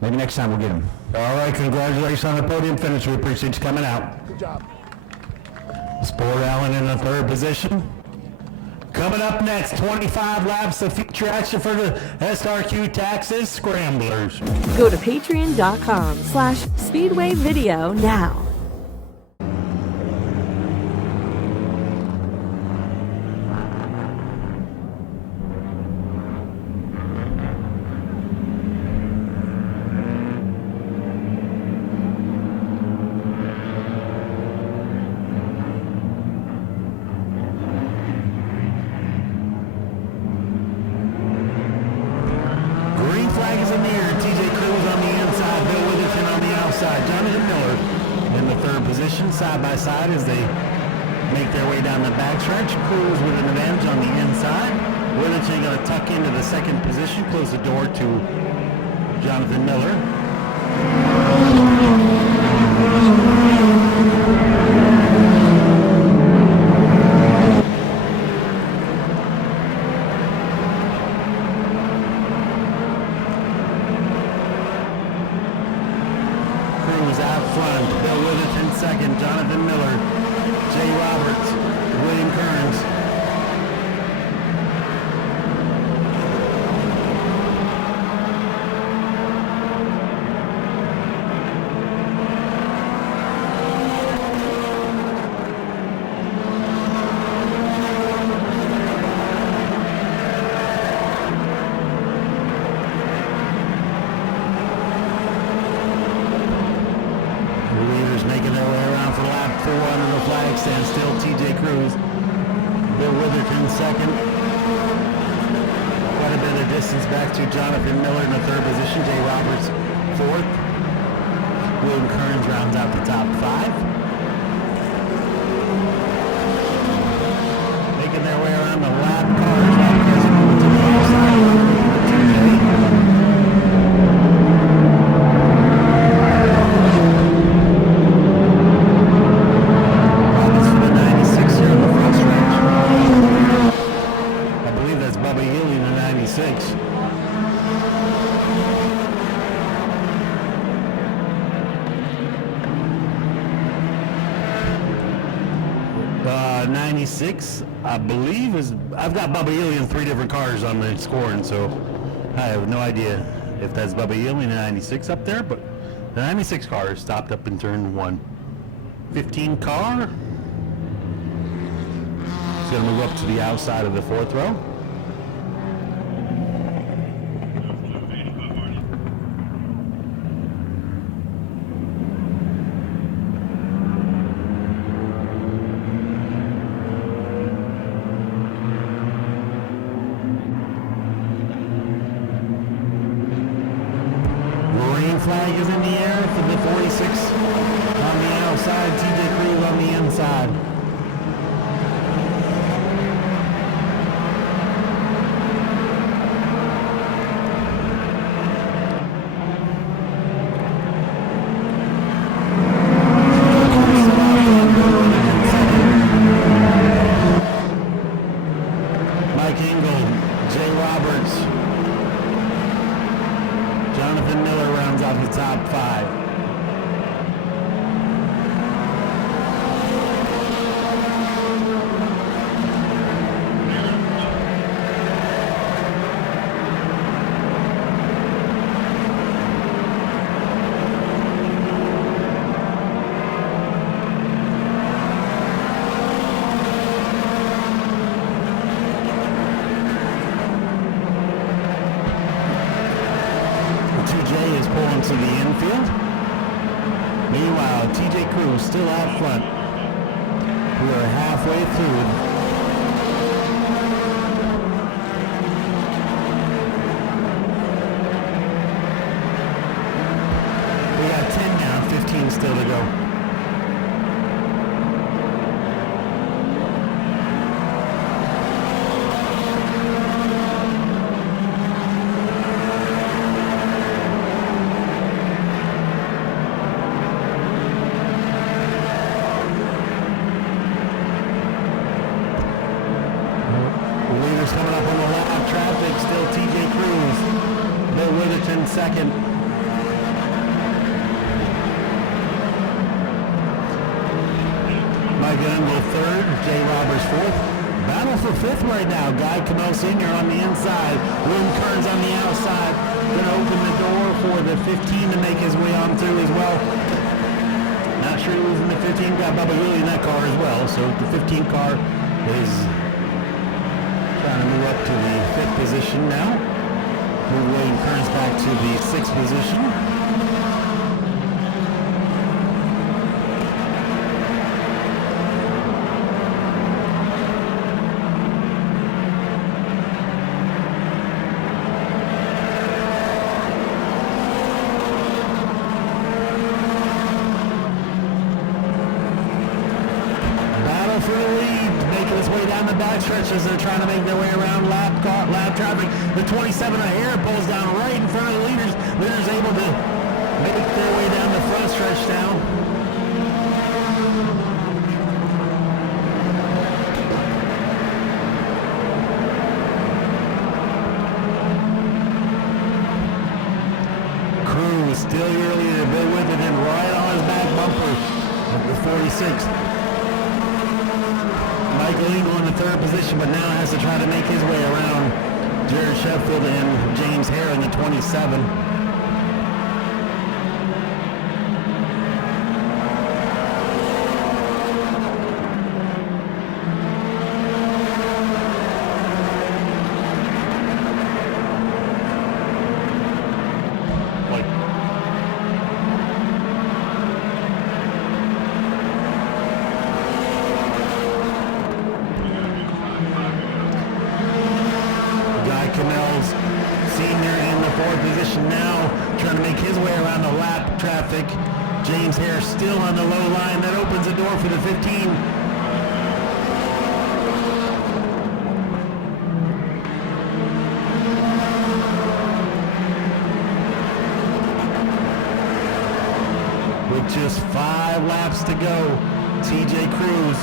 maybe next time we'll get them. All right, congratulations on the podium finish. We appreciate you coming out. Good job. Sport Allen in the 3rd position. Coming up next, 25 laps of feature action for the SRQ Texas Scramblers. Go to patreon.com/Speedway Video now. Side by side as they make their way down the backstretch. Cruz with an advantage on the inside. Worthington going to tuck into the 2nd position, close the door to Jonathan Miller. Jonathan Miller, Jay Roberts, William Kearns. Stand still, TJ Cruz. Bill Witherton 2nd. Quite a bit of distance back to Jonathan Miller in the 3rd position. Jay Roberts 4th. William Kearns rounds out the top 5. Making their way around the lap cars. To the outside. Roberts for the 96 here on the front stretch. 96, I believe, is... I've got Bubba Ely in 3 different cars on the scoring, so I have no idea if that's Bubba Ely in the 96 up there, but the 96 car is stopped up in turn 1. 15 car. It's going to move up to the outside of the 4th row. Flag is in the air for the 46 on the outside, TJ Cruz on the inside. Mike Engel, Jay Roberts, Jonathan Miller rounds out the top 5. Pulling to the infield. Meanwhile, TJ Cruz still out front. We are halfway through. We got 10 now, 15 still to go. Coming up on the lap traffic, still TJ Cruz, Bill Witherton second. Mike Engel third, Jay Roberts fourth. Battle for fifth right now. Guy Camel Sr. on the inside, William Kearns on the outside. Gonna open the door for the 15 to make his way on through as well. Not sure who's in the 15, got Bubba Willie in that car as well, so the 15 car is trying to move up to the 5th position now. Move William Kearns back to the 6th position. Battle for the lead, making its way down the backstretch as they're trying to make their way around lap traffic. The 27 of Hare pulls down right in front of the leaders. Leaders able to make their way down the front stretch now. Cruz still your leader, Bill Witherton right on his back bumper at the 46. Michael Engel in the 3rd position, but now has to try to make his way around Jared Sheffield and James Hare in the 27. James Hare still on the low line. That opens the door for the 15. With just 5 laps to go, TJ Cruz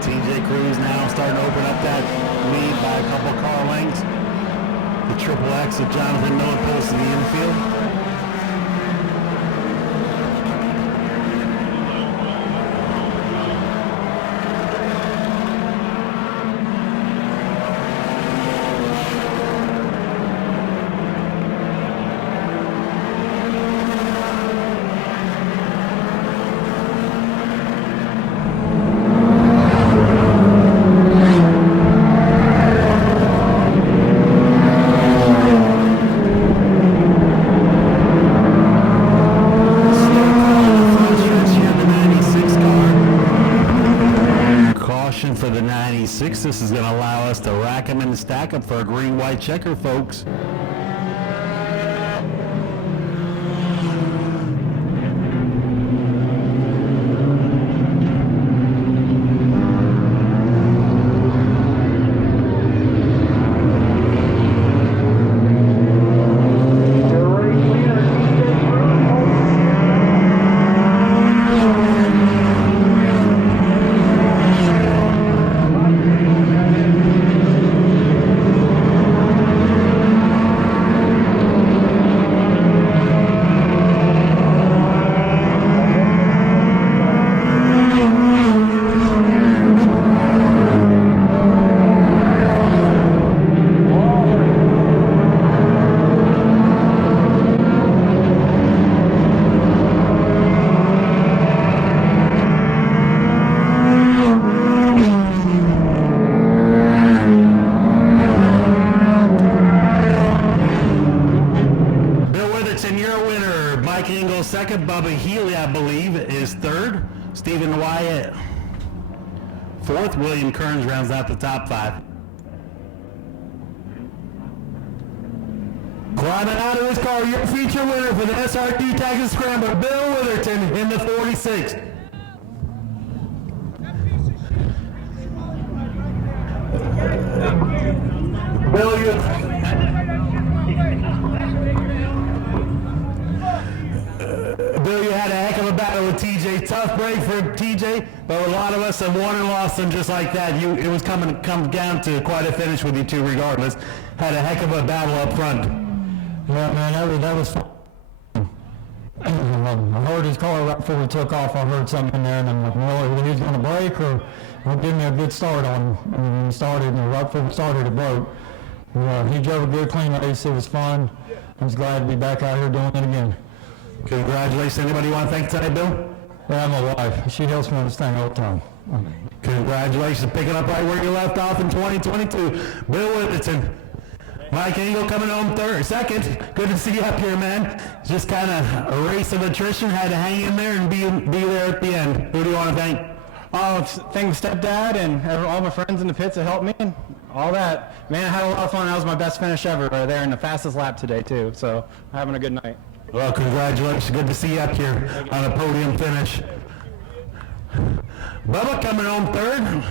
TJ Cruz now starting to open up that lead by a couple car lengths. The Triple X of Jonathan Miller pulls to the infield. For the 96, this is going to allow us to rack them and stack them for a green-white checker, folks. Second, Bubba Healy, I believe, is third. Stephen Wyatt, fourth. William Kearns rounds out the top five. Climbing out of his car, your feature winner for the SRT Texas Scrambler, Bill Witherton in the 46. Bill, you had a heck of a battle with TJ. Tough break for TJ, but a lot of us have won and lost them just like that. It was come down to quite a finish with you two regardless. Had a heck of a battle up front. Yeah, man, that was fun. I heard his car right before we took off. I heard something in there, and I'm like, well, either he's going to break or he'll give me a good start on him. And when he started, and right before we started, it broke. He drove a good, clean race. It was fun. I was glad to be back out here doing it again. Congratulations. Anybody you want to thank today, Bill? Yeah, my wife. She helps me on this thing all the time. Congratulations. Picking up right where you left off in 2022. Bill Witherton. Mike Engel coming home second. Good to see you up here, man. Just kind of a race of attrition. Had to hang in there and be there at the end. Who do you want to thank? Thank stepdad and all my friends in the pits that helped me and all that. Man, I had a lot of fun. That was my best finish ever right there in the fastest lap today, too. So, having a good night. Well, congratulations. Good to see you up here on a podium finish. Bubba coming home third.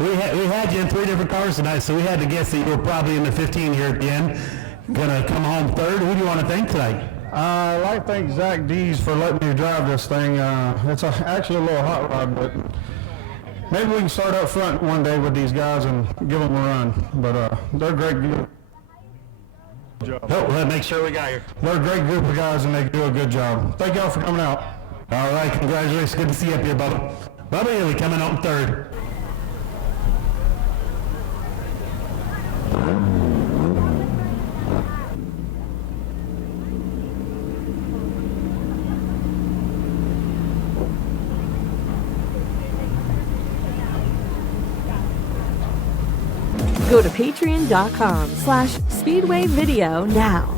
We had you in 3 different cars tonight, so we had to guess that you were probably in the 15 here at the end. Gonna come home third. Who do you want to thank tonight? I'd like to thank Zach Dees for letting me drive this thing. It's actually a little hot rod, but maybe we can start up front one day with these guys and give them a run. But they're a great group. Oh, let's make sure we got you. They're a great group of guys, and they do a good job. Thank y'all for coming out. All right, congratulations. Good to see you up here, Bubba. Bubba Healy coming home third. Go to patreon.com/Speedway Video now.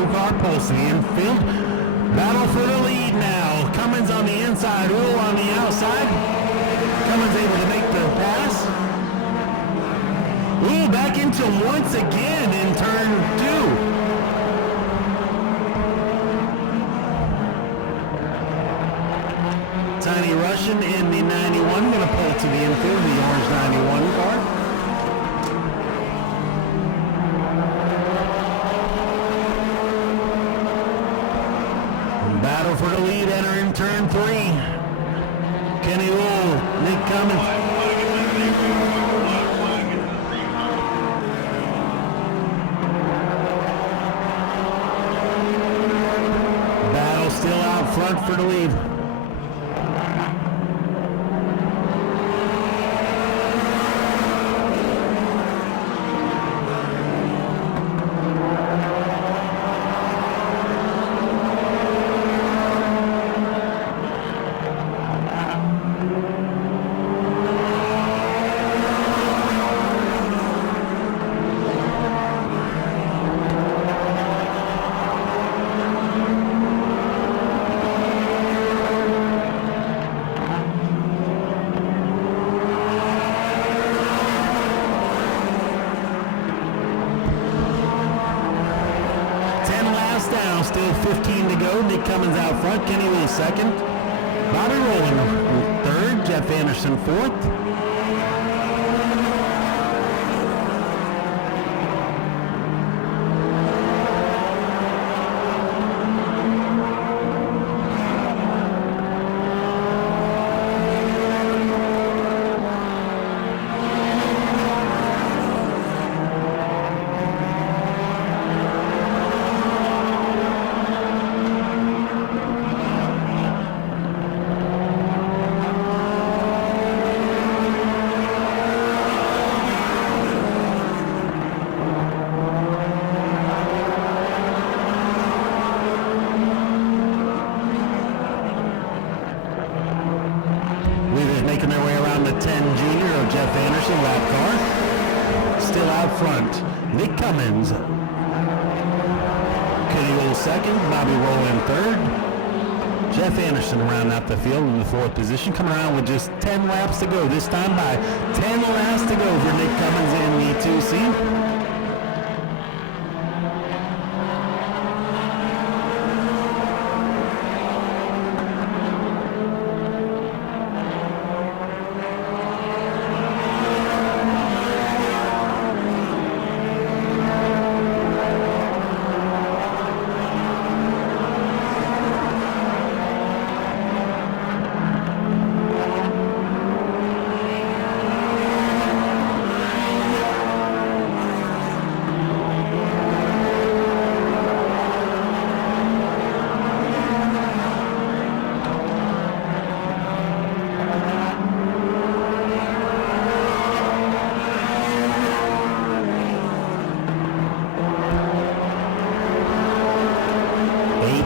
blue car pulls to the infield. Battle for the lead now. Cummins on the inside, Rule on the outside. Cummins able to make the pass. Rule back into him once again in turn 2. Tiny Russian in the 91, going to pull to the infield, the orange 91 car. Battle for the lead, entering turn 3. Kenny Wool, Nick Cummins. Battle still out front for the lead. Down, still 15 to go. Nick Cummins out front. Kenny Will second. Bobby Rowland third. Jeff Anderson fourth. Making their way around the 10 junior of Jeff Anderson, lap car. Still out front, Nick Cummins. Kenny Will second, Bobby Rowland third. Jeff Anderson round out the field in the 4th position, coming around with just 10 laps to go. This time by 10 laps to go for Nick Cummins in the 2 seat.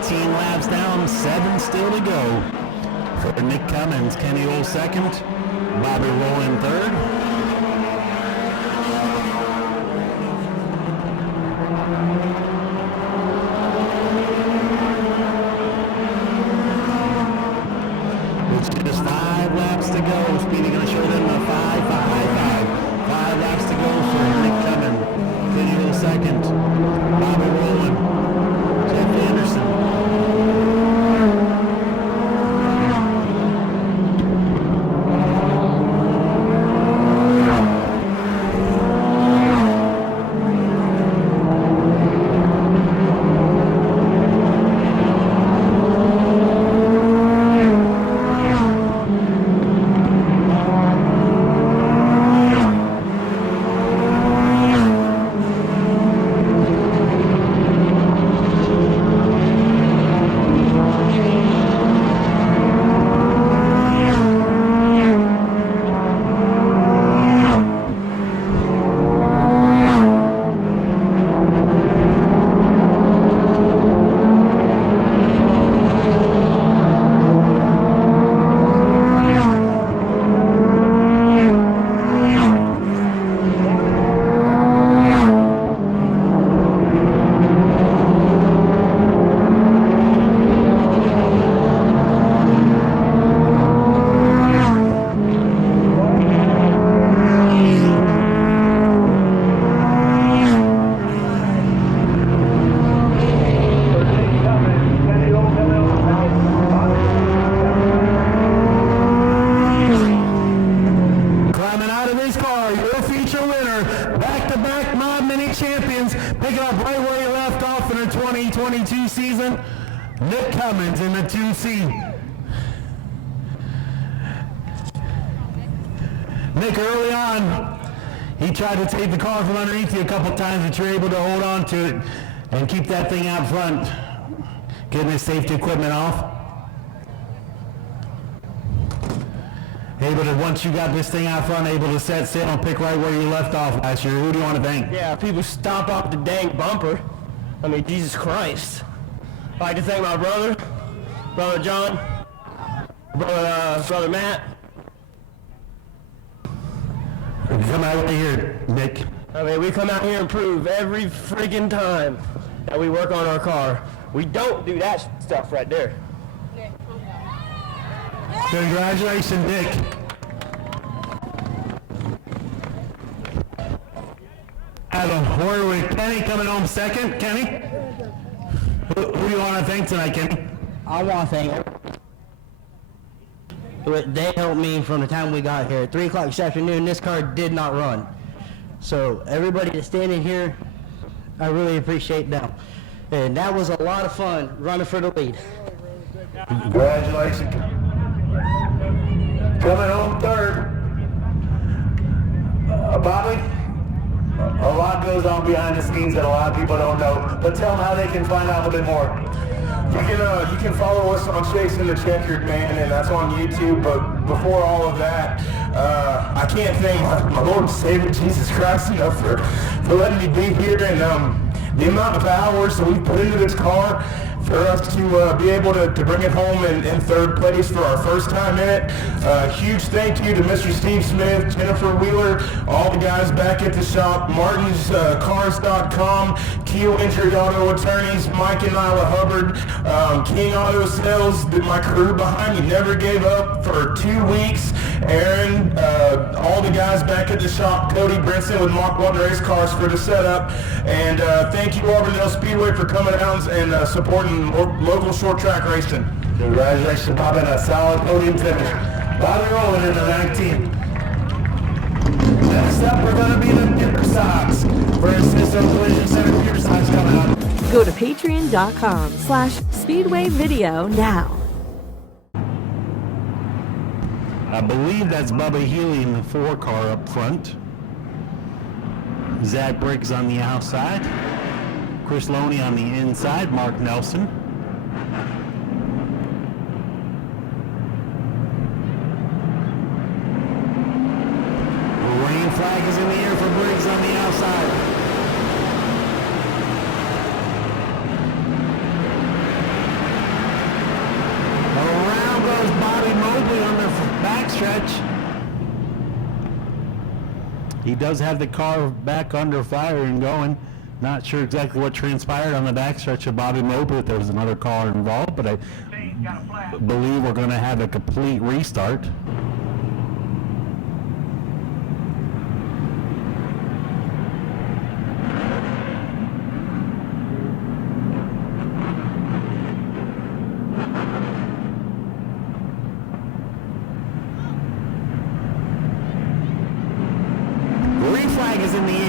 Laps down, 7 still to go. For Nick Cummins, Kenny Will second, Bobby Rowland third. With just 5 laps to go, Speedy going to show them the 5 laps to go for Nick Cummins. Kenny Will second, Bobby Rowland, Jeff Anderson. car, your feature winner, back-to-back Mod Mini champions, picking up right where he left off in the 2022 season, Nick Cummins in the 2C. Nick, early on, he tried to take the car from underneath you a couple times, but you're able to hold on to it and keep that thing out front, getting his safety equipment off. Able to, once you got this thing out front, able to set sail and pick right where you left off last year. Who do you want to thank? Yeah, people stomp off the dang bumper. I mean, Jesus Christ. I'd like to thank my brother John, brother Matt. Come out right here, Nick. I mean, we come out here and prove every friggin' time that we work on our car. We don't do that stuff right there. Congratulations, Nick. Adam, we're with Kenny coming home second. Kenny? Who do you want to thank tonight, Kenny? I want to thank they helped me from the time we got here. 3 o'clock this afternoon, this car did not run. So everybody that's standing here, I really appreciate them. And that was a lot of fun running for the lead. Congratulations. Coming home third. Bobby, a lot goes on behind the scenes that a lot of people don't know, but tell them how they can find out a little bit more. You can follow us on Chasing the Chequered, man, and that's on YouTube. But before all of that, I can't thank my Lord and Savior Jesus Christ enough for letting me be here, and the amount of hours that we put into this car for us to be able to bring it home in third place for our first time in it. Huge thank you to Mr. Steve Smith, Jennifer Wheeler, all the guys back at the shop, Martin's Cars.com, Keel Injury Auto Attorneys, Mike and Nyla Hubbard, King Auto Sales, my crew behind me never gave up for 2 weeks, Aaron, all the guys back at the shop, Cody Brinson with Mark Walton Race Cars for the setup, and thank you Auburndale Speedway for coming out and supporting local short track racing. Congratulations, Bob, and a solid podium finish. Bobby rolling in the 19th. Next up, we're going to be the Pipper Sox versus Cisco Collision Center. Pipper Sox coming up. Go to patreon.com/speedwayvideo now. I believe that's Bubba Healy in the 4 car up front. Zach Briggs on the outside. Chris Loney on the inside, Mark Nelson. The rain flag is in the air for Briggs on the outside. Around goes Bobby Mobley on the backstretch. He does have the car back under fire and going. Not sure exactly what transpired on the backstretch of Bobby Mobley, if there was another car involved, but I believe we're going to have a complete restart. Green flag is in the air.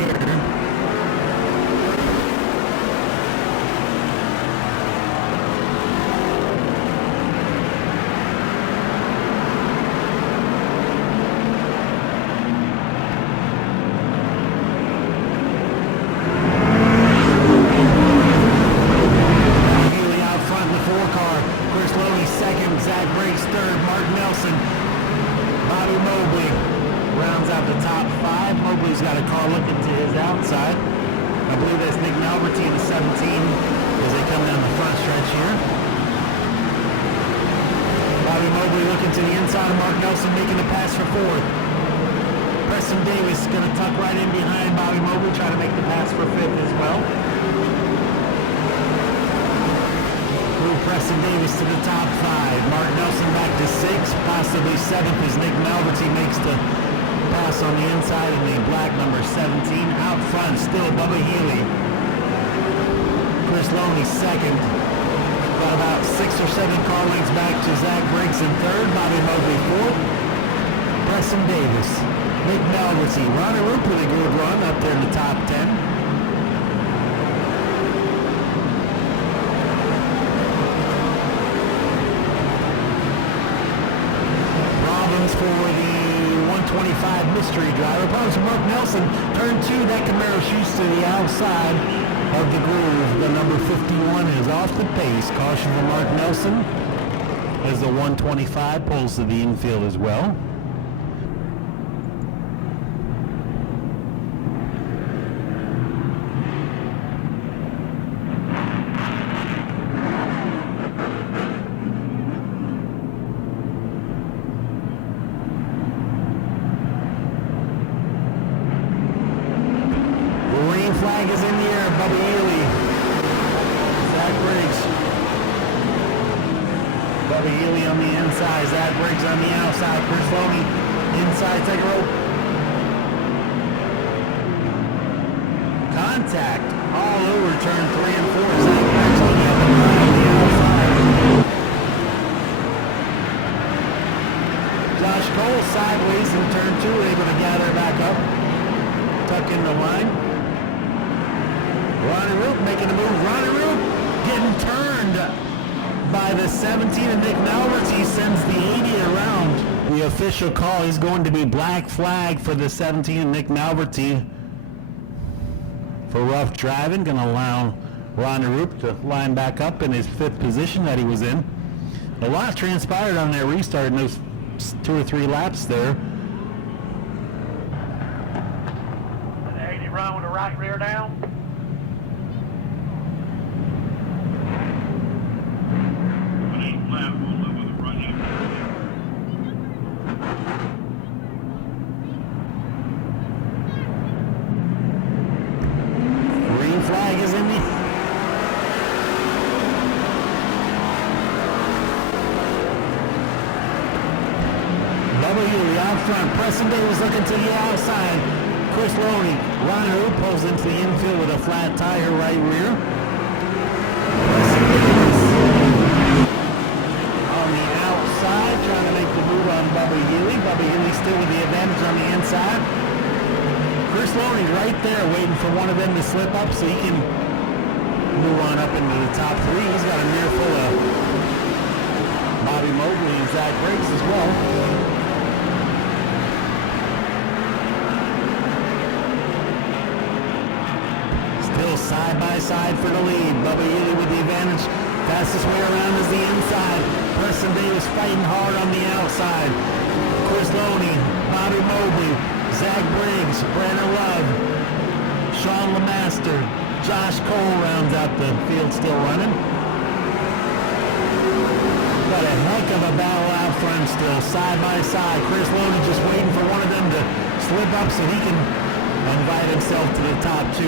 Davis Nick Malversey. Ronnie Roop with a good run up there in the top 10. Problems for the 125 mystery driver. Problems for Mark Nelson. Turn 2, that Camaro shoots to the outside of the groove. The number 51 is off the pace. Caution for Mark Nelson as the 125 pulls to the infield as well. Flag is in the air. Bubba Ely. Zach Briggs. Bubba Ely on the inside. Zach Briggs on the outside. Chris Loney inside second row. Contact all over turn 3 and 4. Zach Briggs on the outside. Josh Cole sideways in turn 2, able to gather back up. Tuck in the line. Ronnie Roop making a move. Ronnie Roop getting turned by the 17 and Nick Malverts. He sends the 80 around. The official call is going to be black flag for the 17 and Nick Malverts for rough driving. Going to allow Ronnie Roop to line back up in his 5th position that he was in. A lot transpired on that restart in those 2 or 3 laps there. The 80 run with the right rear down. Green flag is in the... Bubba Ely out front. Preston Davis looking to the outside. Chris Loney. Ronnie Roop pulls into the infield with a flat tire right rear. Preston Davis on the outside, trying to make the move on Bubba Ely. Bubba Ely still with the advantage on the inside. Chris Loney right there waiting for one of them to slip up so he can move on up into the top 3. He's got a mirror full of Bobby Mobley and Zach Briggs as well. Still side by side for the lead. Bubba Ely with the advantage. Fastest way around is the inside. Preston Davis fighting hard on the outside. Chris Loney, Bobby Mobley, Zach Briggs, Brandon Love, Sean LeMaster, Josh Cole rounds out the field still running. Got a heck of a battle out front still, side by side. Chris Loney just waiting for one of them to slip up so he can invite himself to the top 2.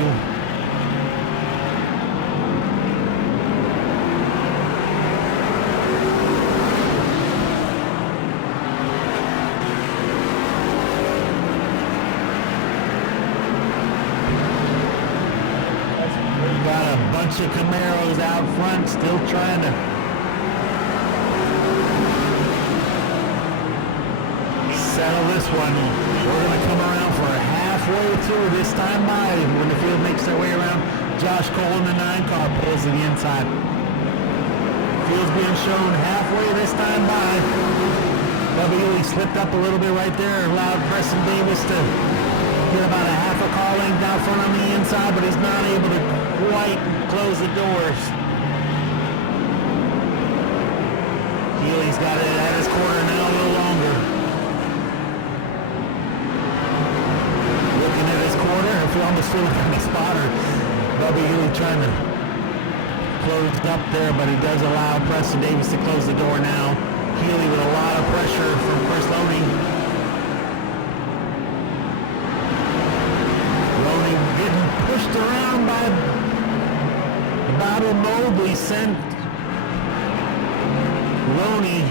Bunch of Camaros out front, still trying to settle this one. We're going to come around for a halfway through this time by when the field makes their way around. Josh Cole in the 9 car pulls to the inside. Field's being shown halfway this time by. Bubba Ely slipped up a little bit right there, allowed Preston Davis to get about a half a car length out front on the inside, but he's not able to quite close the doors. Healy's got it at his corner now a little longer. Looking at his corner, if you almost feel like a spotter. Bubba Healy trying to close up there, but he does allow Preston Davis to close the door now. Healy with a lot of pressure from Chris Loney. Loney getting pushed around by Bobby Mobley, sent Loney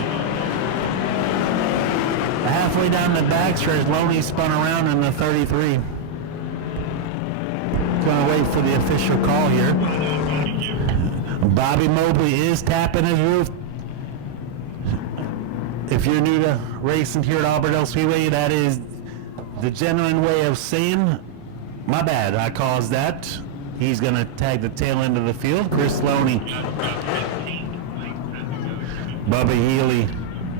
halfway down the backstretch. Loney spun around in the 33. Gonna wait for the official call here. Bobby Mobley is tapping his roof. If you're new to racing here at Auburndale Speedway, that is the genuine way of saying, my bad, I caused that. He's going to tag the tail end of the field. Chris Loney, Bubba Healy,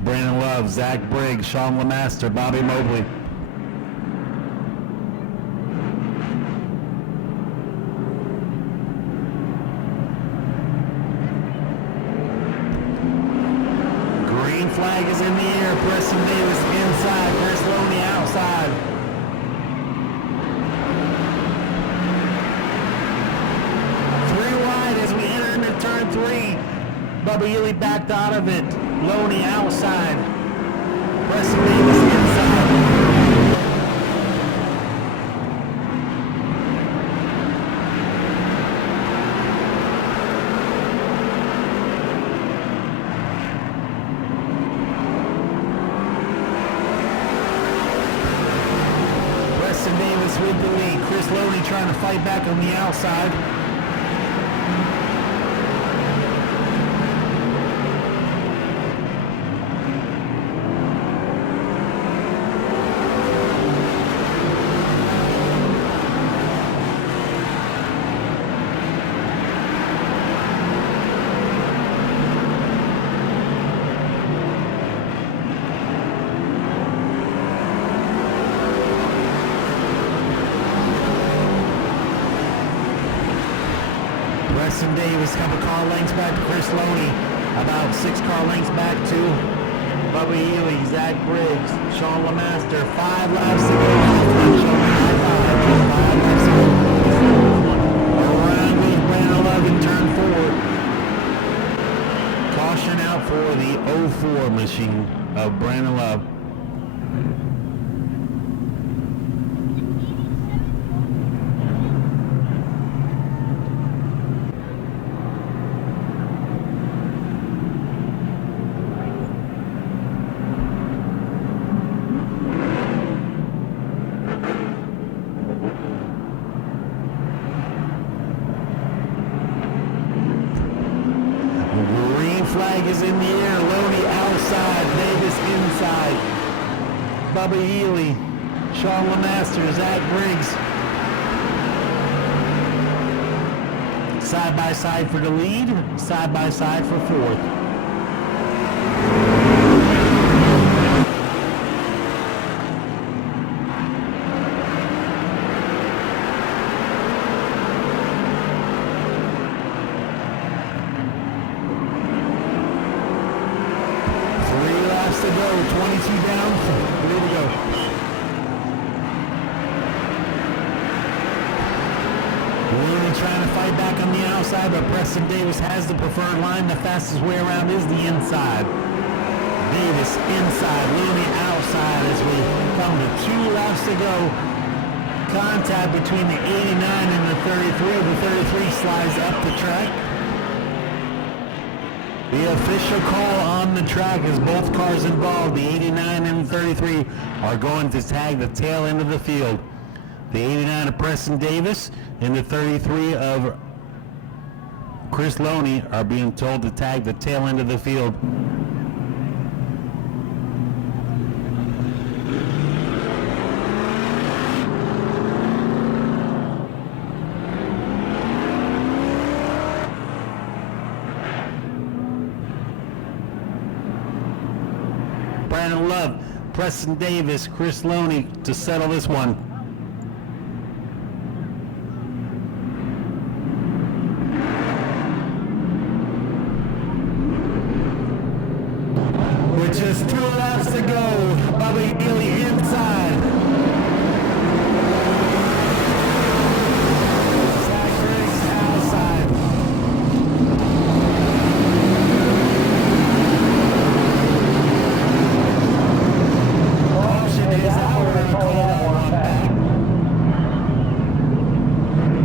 Brandon Love, Zach Briggs, Sean Lemaster, Bobby Mobley. Green flag is in the air. Preston Davis inside. Chris Loney outside. As we enter into turn 3, Bubba Healy backed out of it. Loney outside. Preston Davis inside. Preston Davis with the lead. Chris Loney trying to fight back on the outside. Preston Davis, couple car lengths back to Chris Loney, about 6 car lengths back to Bubba Healy, Zach Briggs, Sean Lemaster, 5 laps to go. Five laps to go. Around goes Brandon Love in turn 4. Caution out for the 04 machine of Brandon Love. Flag is in the air. Loney outside. Davis inside. Bubba Healy. Sean Lemaster. Zach Briggs. Side by side for the lead. Side by side for 4th. To go, 22 down, 3 to go. Loney trying to fight back on the outside, but Preston Davis has the preferred line. The fastest way around is the inside. Davis inside, Loney outside as we come to 2 laps to go. Contact between the 89 and the 33. The 33 slides up the track. The official call on the track is both cars involved, the 89 and the 33, are going to tag the tail end of the field. The 89 of Preston Davis and the 33 of Chris Loney are being told to tag the tail end of the field. Brandon Love, Preston Davis, Chris Loney to settle this one. With just 2 laps to go, Bubba Healy inside. Zach Briggs outside.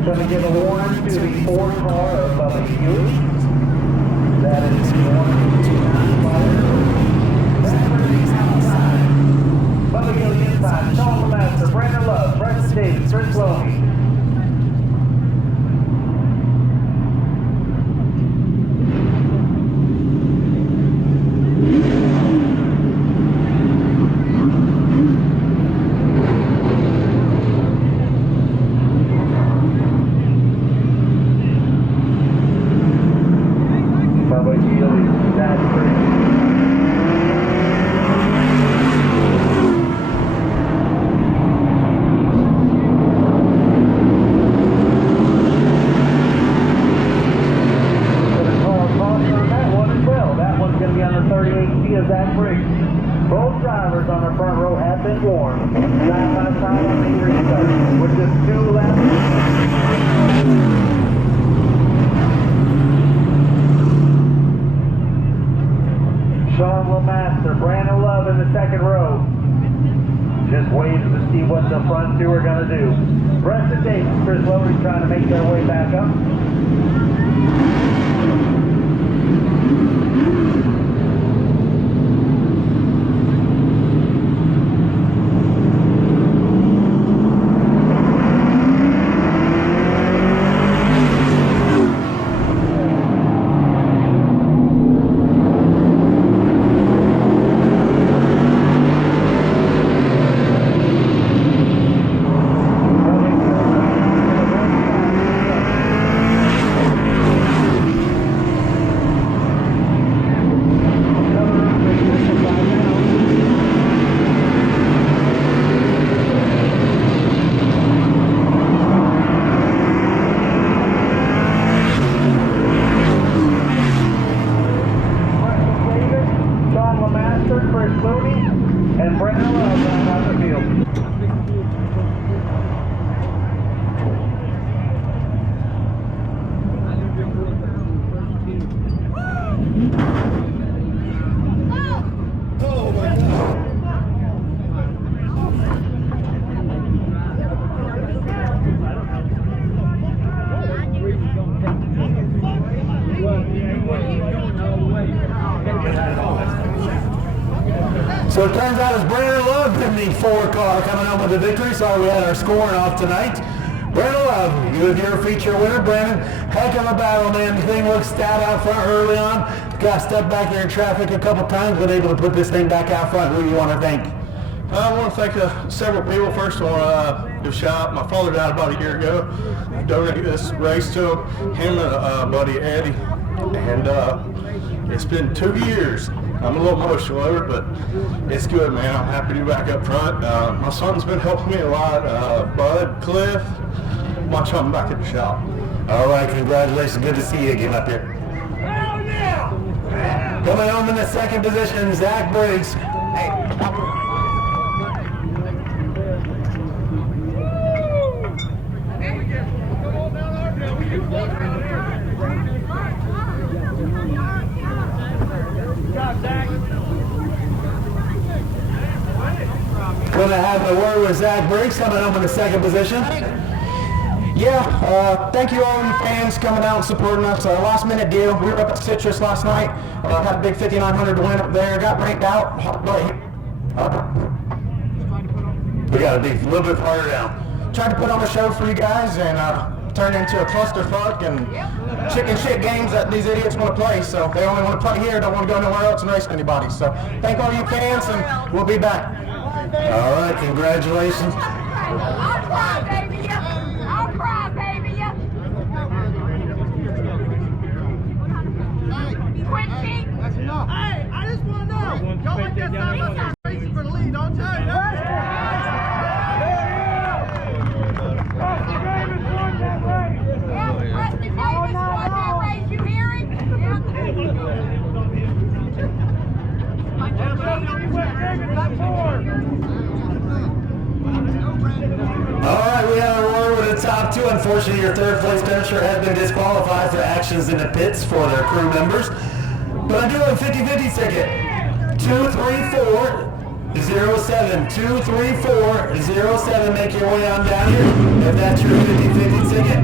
Going to give a warning to the 4th car of Bubba Healy. That is warning to 9 fire. Zach Briggs outside. Bubba Healy inside. Sean Lemaster, Brandon Love, Preston Davis, Chris Loney. the front two are going to do. Rest of Davis, Chris Lowery trying to make their way back up. So it turns out it's Brandon Love in the 4 car coming home with the victory. Sorry we had our scoring off tonight. Brandon Love, you have your feature winner. Brandon, heck of a battle, man. The thing looked stout out front early on. Got stuck back there in traffic a couple times, but able to put this thing back out front. Who do you want to thank? I want to thank several people. First, I want to do a shout out. My father died about a year ago. I donated this race to him and buddy Eddie. And it's been 2 years. I'm a little emotional over it, but it's good, man. I'm happy to be back up front. My son's been helping me a lot. Bud, Cliff, watch I'm back at the shop. All right, congratulations. Good to see you again up here. Hell yeah! Coming home in the 2nd position, Zach Briggs. Going to have a word with Zach Briggs coming home in the 2nd position. Yeah, thank you all you fans coming out and supporting us. Last minute deal. We were up at Citrus last night. Had a big 5,900 win up there. Got ranked out. We got to be a little bit farther down. Tried to put on a show for you guys and turned into a clusterfuck and chicken shit games that these idiots want to play. So they only want to play here, don't want to go nowhere else and race anybody. So thank all you fans, and we'll be back. All right, congratulations. I'll cry, baby. I'll cry, baby. Quit cheating. That's enough. Hey, I just want to know. Y'all like that side by side racing for the lead, don't you? All right, we have a word with the top 2. Unfortunately, your 3rd place finisher has been disqualified for actions in the pits for their crew members. But I do have a 50-50 ticket. 234 07. 234-07. Make your way on down here. If that's your 50-50 ticket.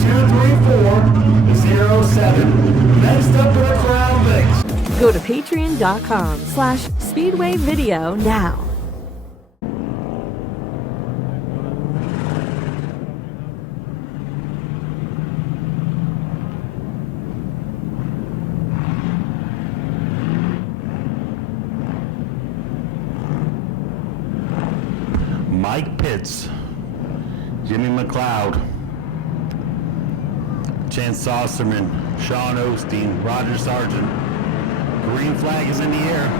234-07. Next up for the Crown Vics. Go to patreon.com/Speedway Video now. Mike Pitts, Jimmy McLeod, Chance Saucerman, Sean Osteen, Roger Sargent. Green flag is in the air.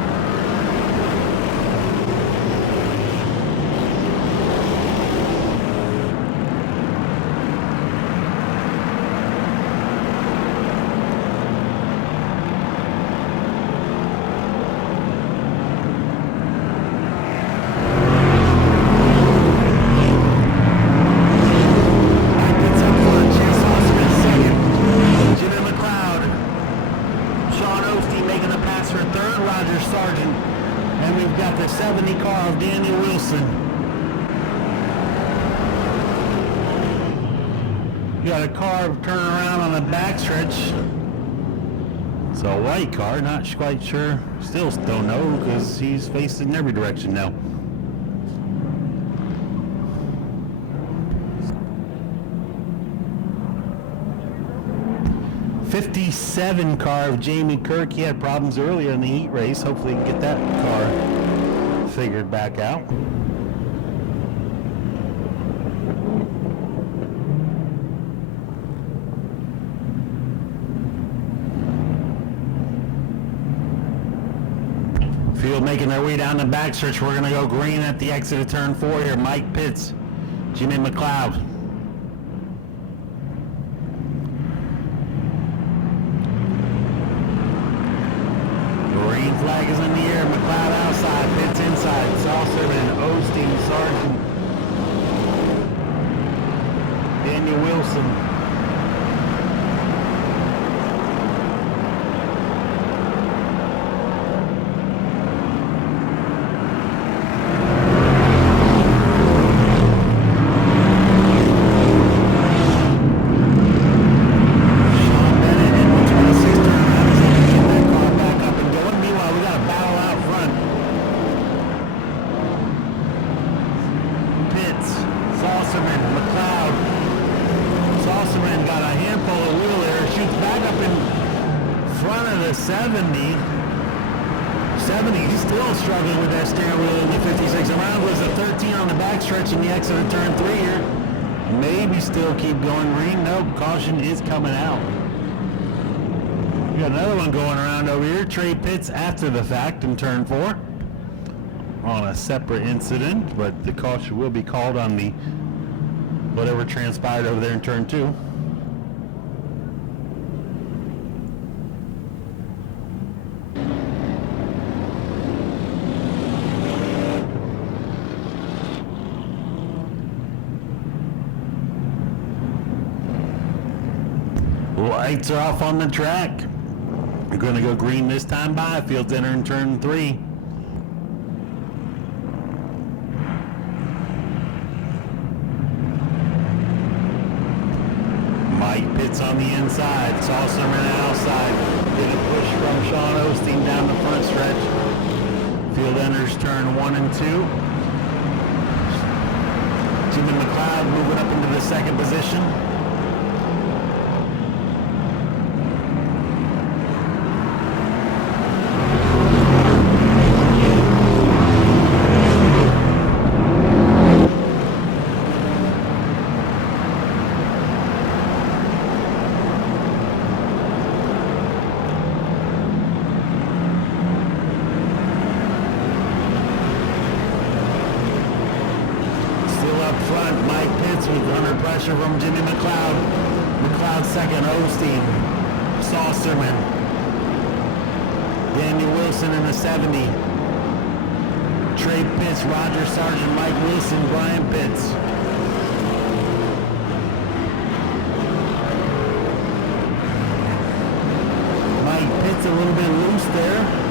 Got a car turning around on the backstretch. It's a white car, not quite sure. Still don't know because he's facing every direction now. '57 car of Jamie Kirk. He had problems earlier in the heat race. Hopefully he can get that car figured back out. Field making their way down the backstretch. We're going to go green at the exit of turn 4 here. Mike Pitts, Jimmy McLeod. Green flag is in the air. McLeod outside, Pitts inside. Salserman, Osteen, Sargent, Daniel Wilson. Is coming out. We got another one going around over here. Trey Pitts after the fact in turn 4 on a separate incident, but the caution will be called on the whatever transpired over there in turn 2. Lights are off on the track. We're going to go green this time by. Field's entering turn 3. Mike Pitts on the inside. Salserman outside. Get a push from Sean Osteen down the front stretch. Field enters turn 1 and 2. Jimmy McLeod moving up into the second position. From Jimmy McLeod. McLeod second, Osteen, Salserman, Daniel Wilson in the 70, Trey Pitts, Roger Sargent, Mike Wilson, Brian Pitts. Mike Pitts a little bit loose there.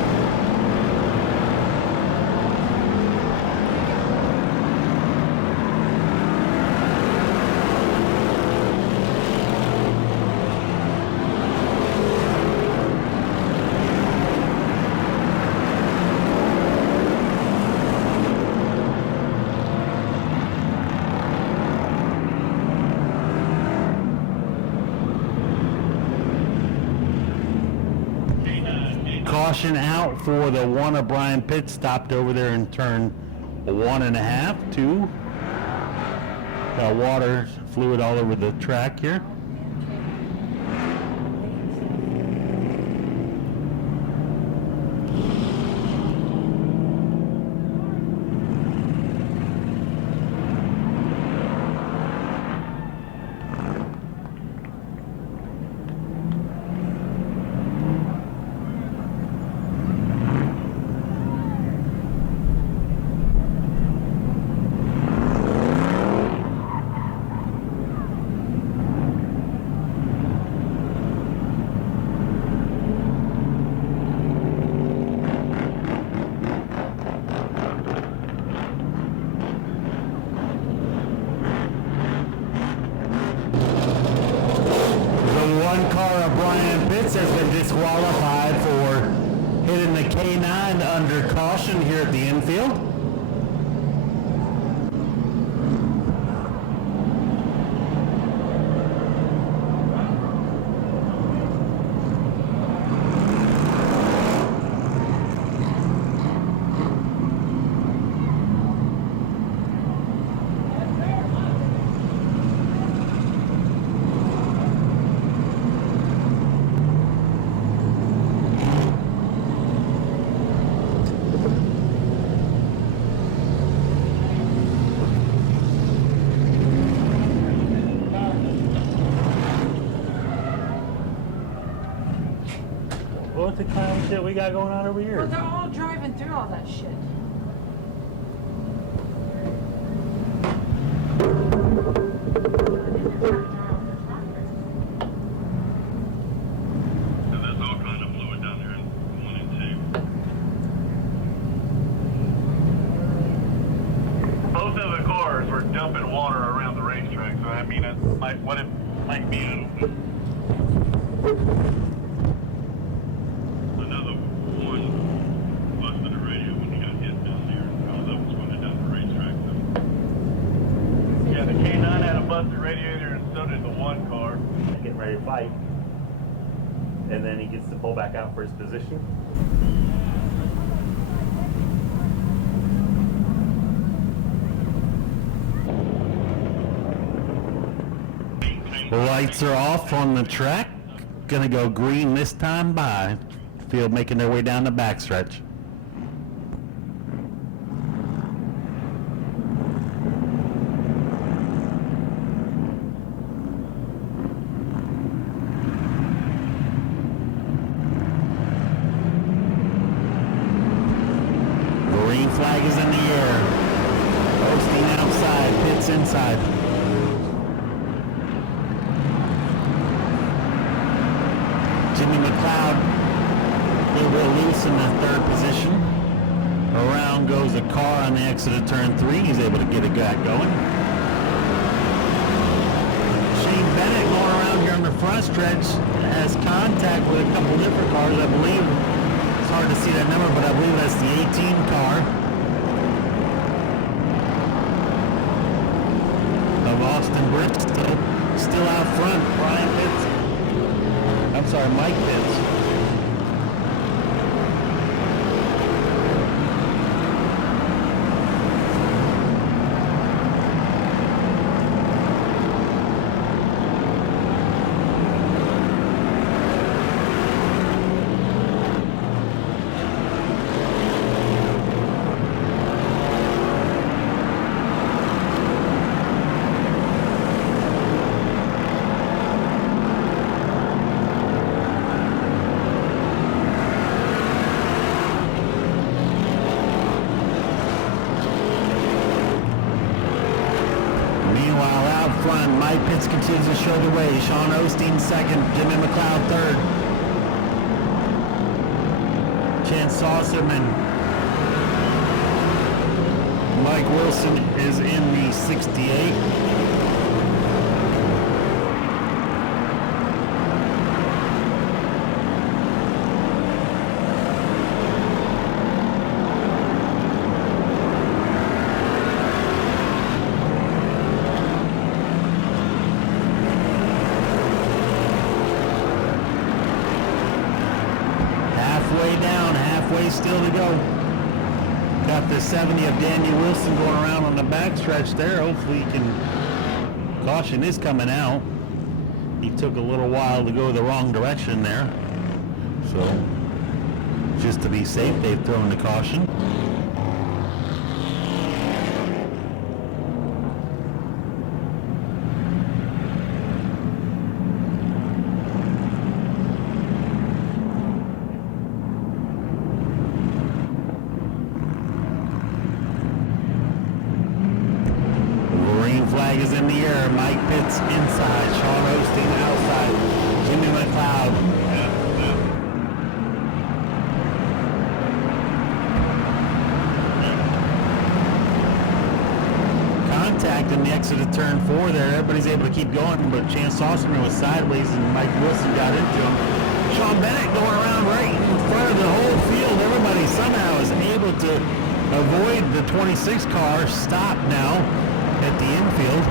Caution out for the one of Brian Pitts, stopped over there in turn 1.5, 2. Got water fluid all over the track here. one car of Brian Pitts has been disqualified for hitting the K9 under caution here at the infield. What the kind of shit we got going on over here? Well, they're all driving through all that shit. And there's all kind of fluid down there in 1 and 2. Both of the cars were dumping water around the racetrack, so I mean, it might, what it might be, I don't know. Another one busted a radio when he got hit down there. All of was going down the racetrack. So. Yeah, the K9 had a busted radiator, and so did the one car. Getting ready to fight. And then he gets to pull back out for his position. The lights are off on the track. Gonna go green this time by. Field making their way down the backstretch. Green flag is in the air. Osteen outside, Pitts inside. Jimmy McLeod, a little bit loose in the third position. Around goes a car on the exit of turn 3. He's able to get a guy going. Shane Bennett going around here on the front stretch has contact with a couple different cars. I believe, it's hard to see that number, but I believe that's the 18 car of Austin Bristol. Still out front, Brian Pitts. I'm sorry, Mike Pitts. Mike Pitts continues to show the way. Sean Osteen second. Jimmy McLeod third. Chance Saucerman. Mike Wilson is in the 68. Still to go. Got the 70 of Daniel Wilson going around on the backstretch there. Hopefully he can. Caution is coming out. He took a little while to go the wrong direction there. So just to be safe, they've thrown the caution. Flag is in the air. Mike Pitts inside. Sean Osteen outside. Jimmy McLeod. Contact in the exit of turn 4 there. Everybody's able to keep going, but Chance Saucerman was sideways and Mike Wilson got into him. Sean Bennett going around right in front of the whole field. Everybody somehow is able to avoid the 26 car. Stop now at the infield.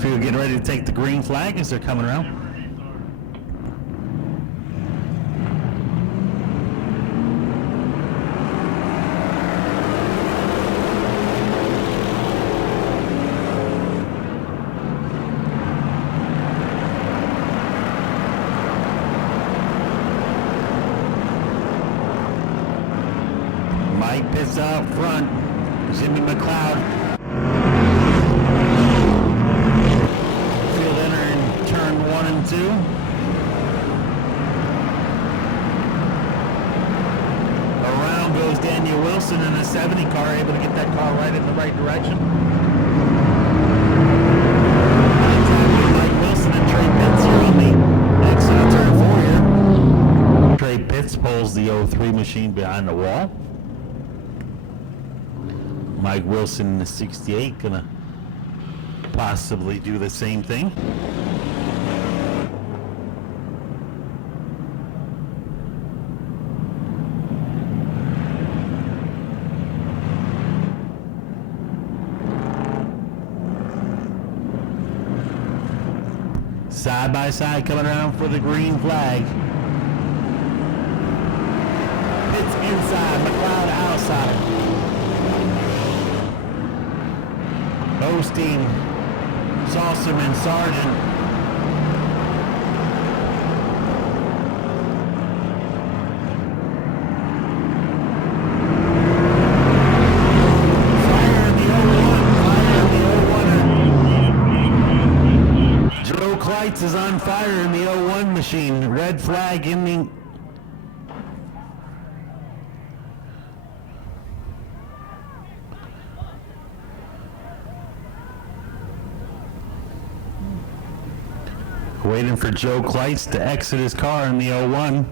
Field getting ready to take the green flag as they're coming around. Mike pits out front. Jimmy McLeod. Field entering turn 1 and 2. Around goes Daniel Wilson in a 70 car, able to get that car right in the right direction. Mike Wilson and Trey Pitts here on the exit of turn 4 here. Trey Pitts pulls the 03 machine behind the wall. Mike Wilson in the 68 gonna possibly do the same thing. Side by side coming around for the green flag. Pitts inside, McLeod outside. Osteen, Saucerman, Sargent. Fire in the 01, Joe Kleitz is on fire in the 01 machine. Red flag in the... Waiting for Joe Kleitz to exit his car in the 01.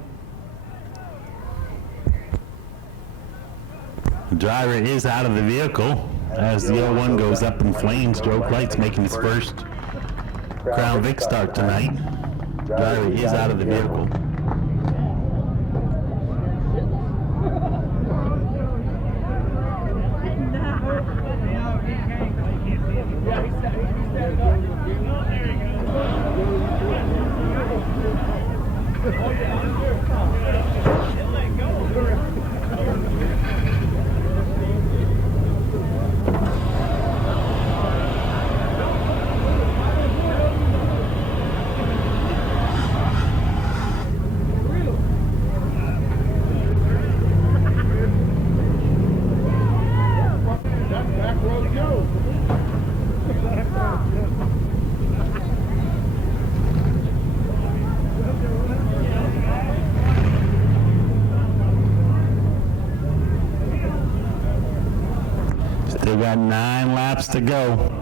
The driver is out of the vehicle as the 01 goes up in flames. Joe Kleitz making his first Crown Vic start tonight. Driver is out of the vehicle. Still got 9 laps to go.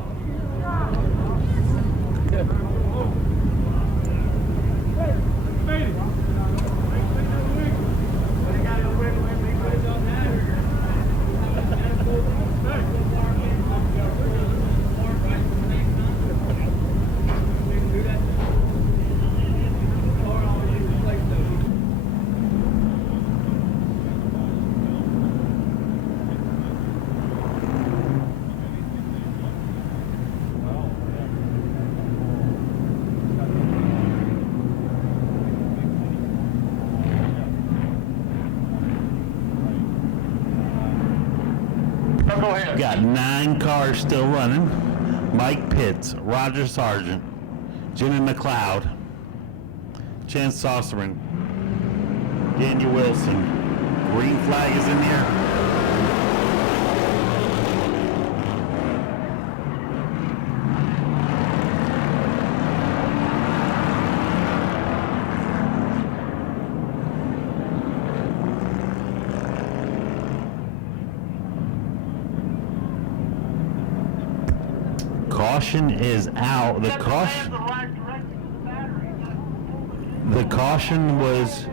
Got 9 cars still running. Mike Pitts, Roger Sargent, Jimmy McLeod, Chance Saucerman, Daniel Wilson. Green flag is in the air. Caution is out. The caution was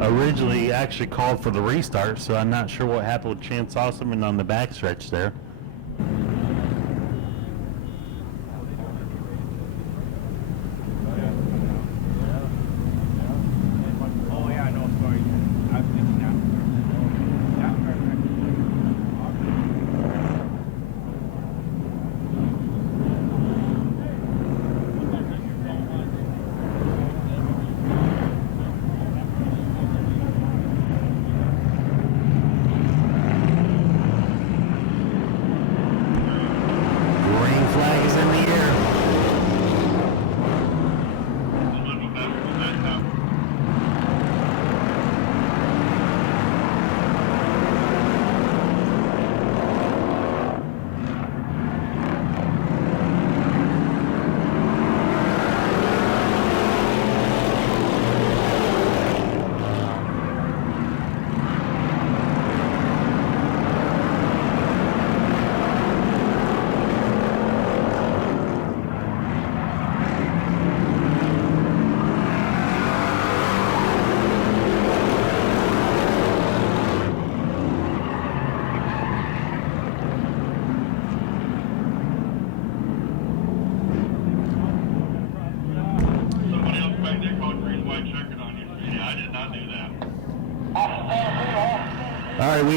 originally actually called for the restart, so I'm not sure what happened with Chance Osman on the backstretch there.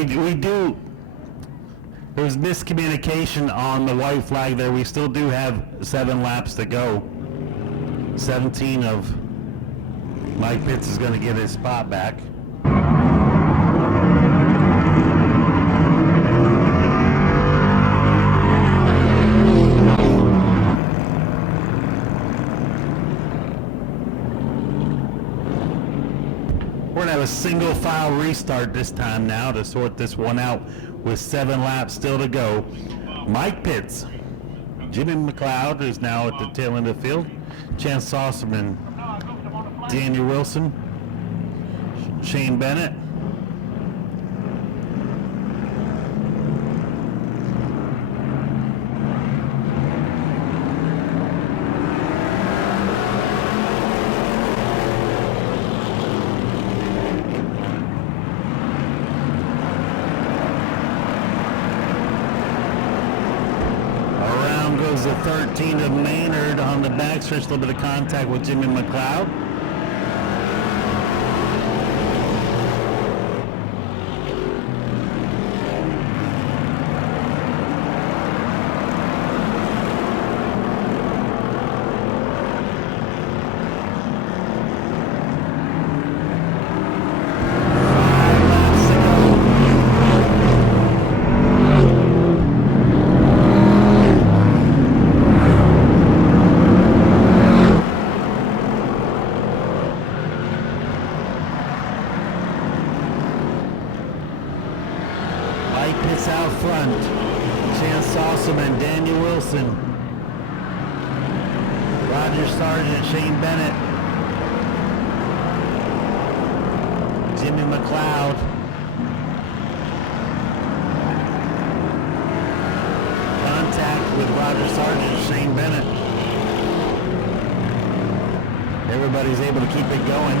We do. There was miscommunication on the white flag there. We still do have 7 laps to go. 17 of Mike Pitts is going to get his spot back. A single file restart this time now to sort this one out with 7 laps still to go. Mike Pitts, Jimmy McLeod is now at the tail end of the field. Chance Saucerman, Daniel Wilson, Shane Bennett. The 13 of Maynard on the backstretch, a little bit of contact with Jimmy McLeod. Out front, Chance Saucerman, Daniel Wilson, Roger Sargent, Shane Bennett, Jimmy McLeod, contact with Roger Sargent, Shane Bennett. Everybody's able to keep it going.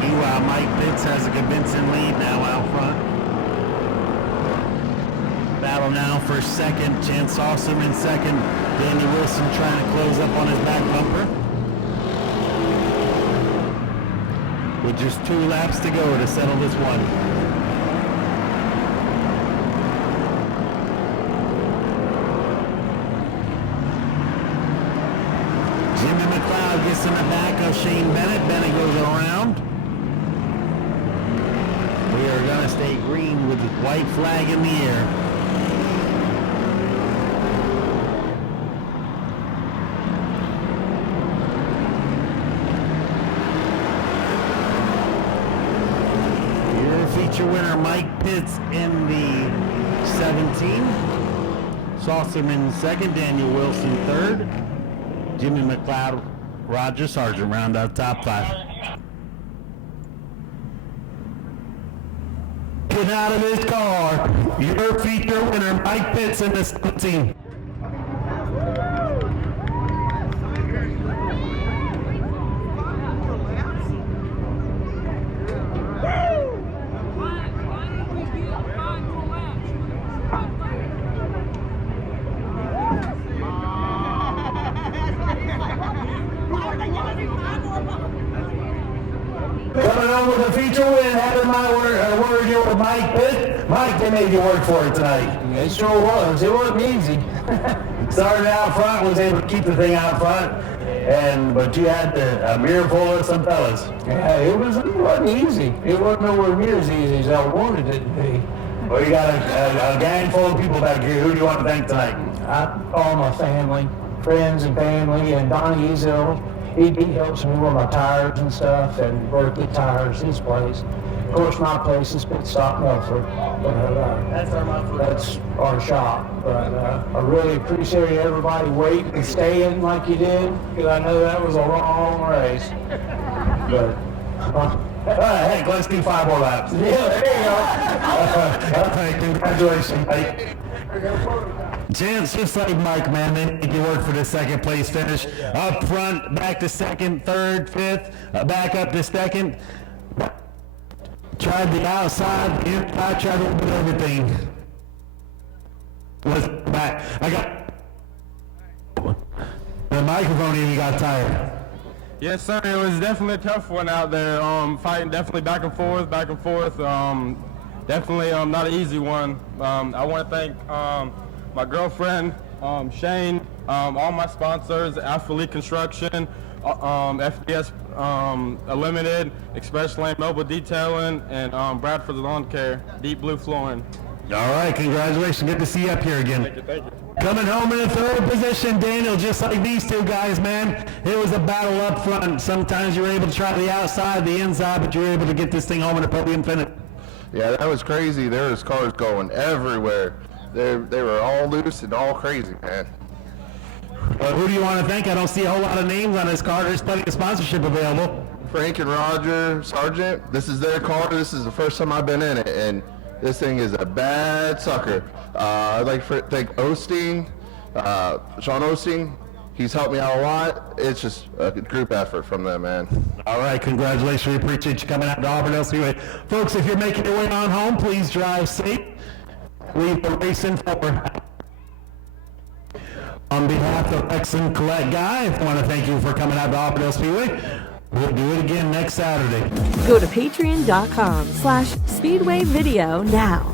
Meanwhile, Mike Pitts has a convincing lead now out front. Battle now for second. Chance Awesome in second. Danny Wilson trying to close up on his back bumper. With just 2 laps to go to settle this one. Jimmy McLeod gets in the back of Shane Bennett. Bennett goes around. We are going to stay green with the white flag in the air. Feature winner Mike Pitts in the 17, Saucerman second, Daniel Wilson third, Jimmy McLeod, Roger Sargent round out top 5. getting out of his car. Your feature winner, Mike Pitts in this team. Coming on with a feature win, having my word here with Mike Pitt. Mike, they made you work for it tonight. It sure was. It wasn't easy. Started out front, was able to keep the thing out front, but you had a mirror full of some fellas. Yeah, it wasn't easy. It wasn't nowhere near as easy as I wanted it to be. Well, you got a gang full of people back here. Who do you want to thank tonight? All my family, friends and family, and Donnie Ezel. He helps me with my tires and stuff, and Berkeley Tires, his place. Of course, my place is Pit Stop Muffler. That's our shop. But I really appreciate everybody waiting and staying like you did, because I know that was a long race. But hey, let's do 5 more laps. yeah, there you go. Okay, congratulations. Gents, just like Mike, man, they make you work for the second place finish. Up front, back to second, third, fifth, back up to second. Tried the outside, the inside, tried a little bit of everything. Was back. I got the microphone even got tired. Yes, sir. It was definitely a tough one out there. Fighting definitely back and forth. Definitely not an easy one. I want to thank my girlfriend, Shane, all my sponsors, Alphalete Construction, FDS Limited, Express Lane Mobile Detailing, and Bradford Lawn Care, Deep Blue Flooring. All right, congratulations. Good to see you up here again. Thank you. Coming home in the third position, Daniel, just like these two guys, man. It was a battle up front. Sometimes you were able to try the outside, the inside, but you were able to get this thing home in a podium finish. Yeah, that was crazy. There was cars going everywhere. They were all loose and all crazy, man. Who do you want to thank? I don't see a whole lot of names on this car. There's plenty of sponsorship available. Frank and Roger Sargent, this is their car. This is the first time I've been in it, and this thing is a bad sucker. I'd like to thank Osteen, Sean Osteen. He's helped me out a lot. It's just a group effort from them, man. All right, congratulations. We appreciate you coming out to Auburndale Speedway. Folks, if you're making your way on home, please drive safe. Leave the racing for. On behalf of Lex and Colette Guy, I want to thank you for coming out to Auburndale Speedway. We'll do it again next Saturday. Go to patreon.com/Speedway Video now.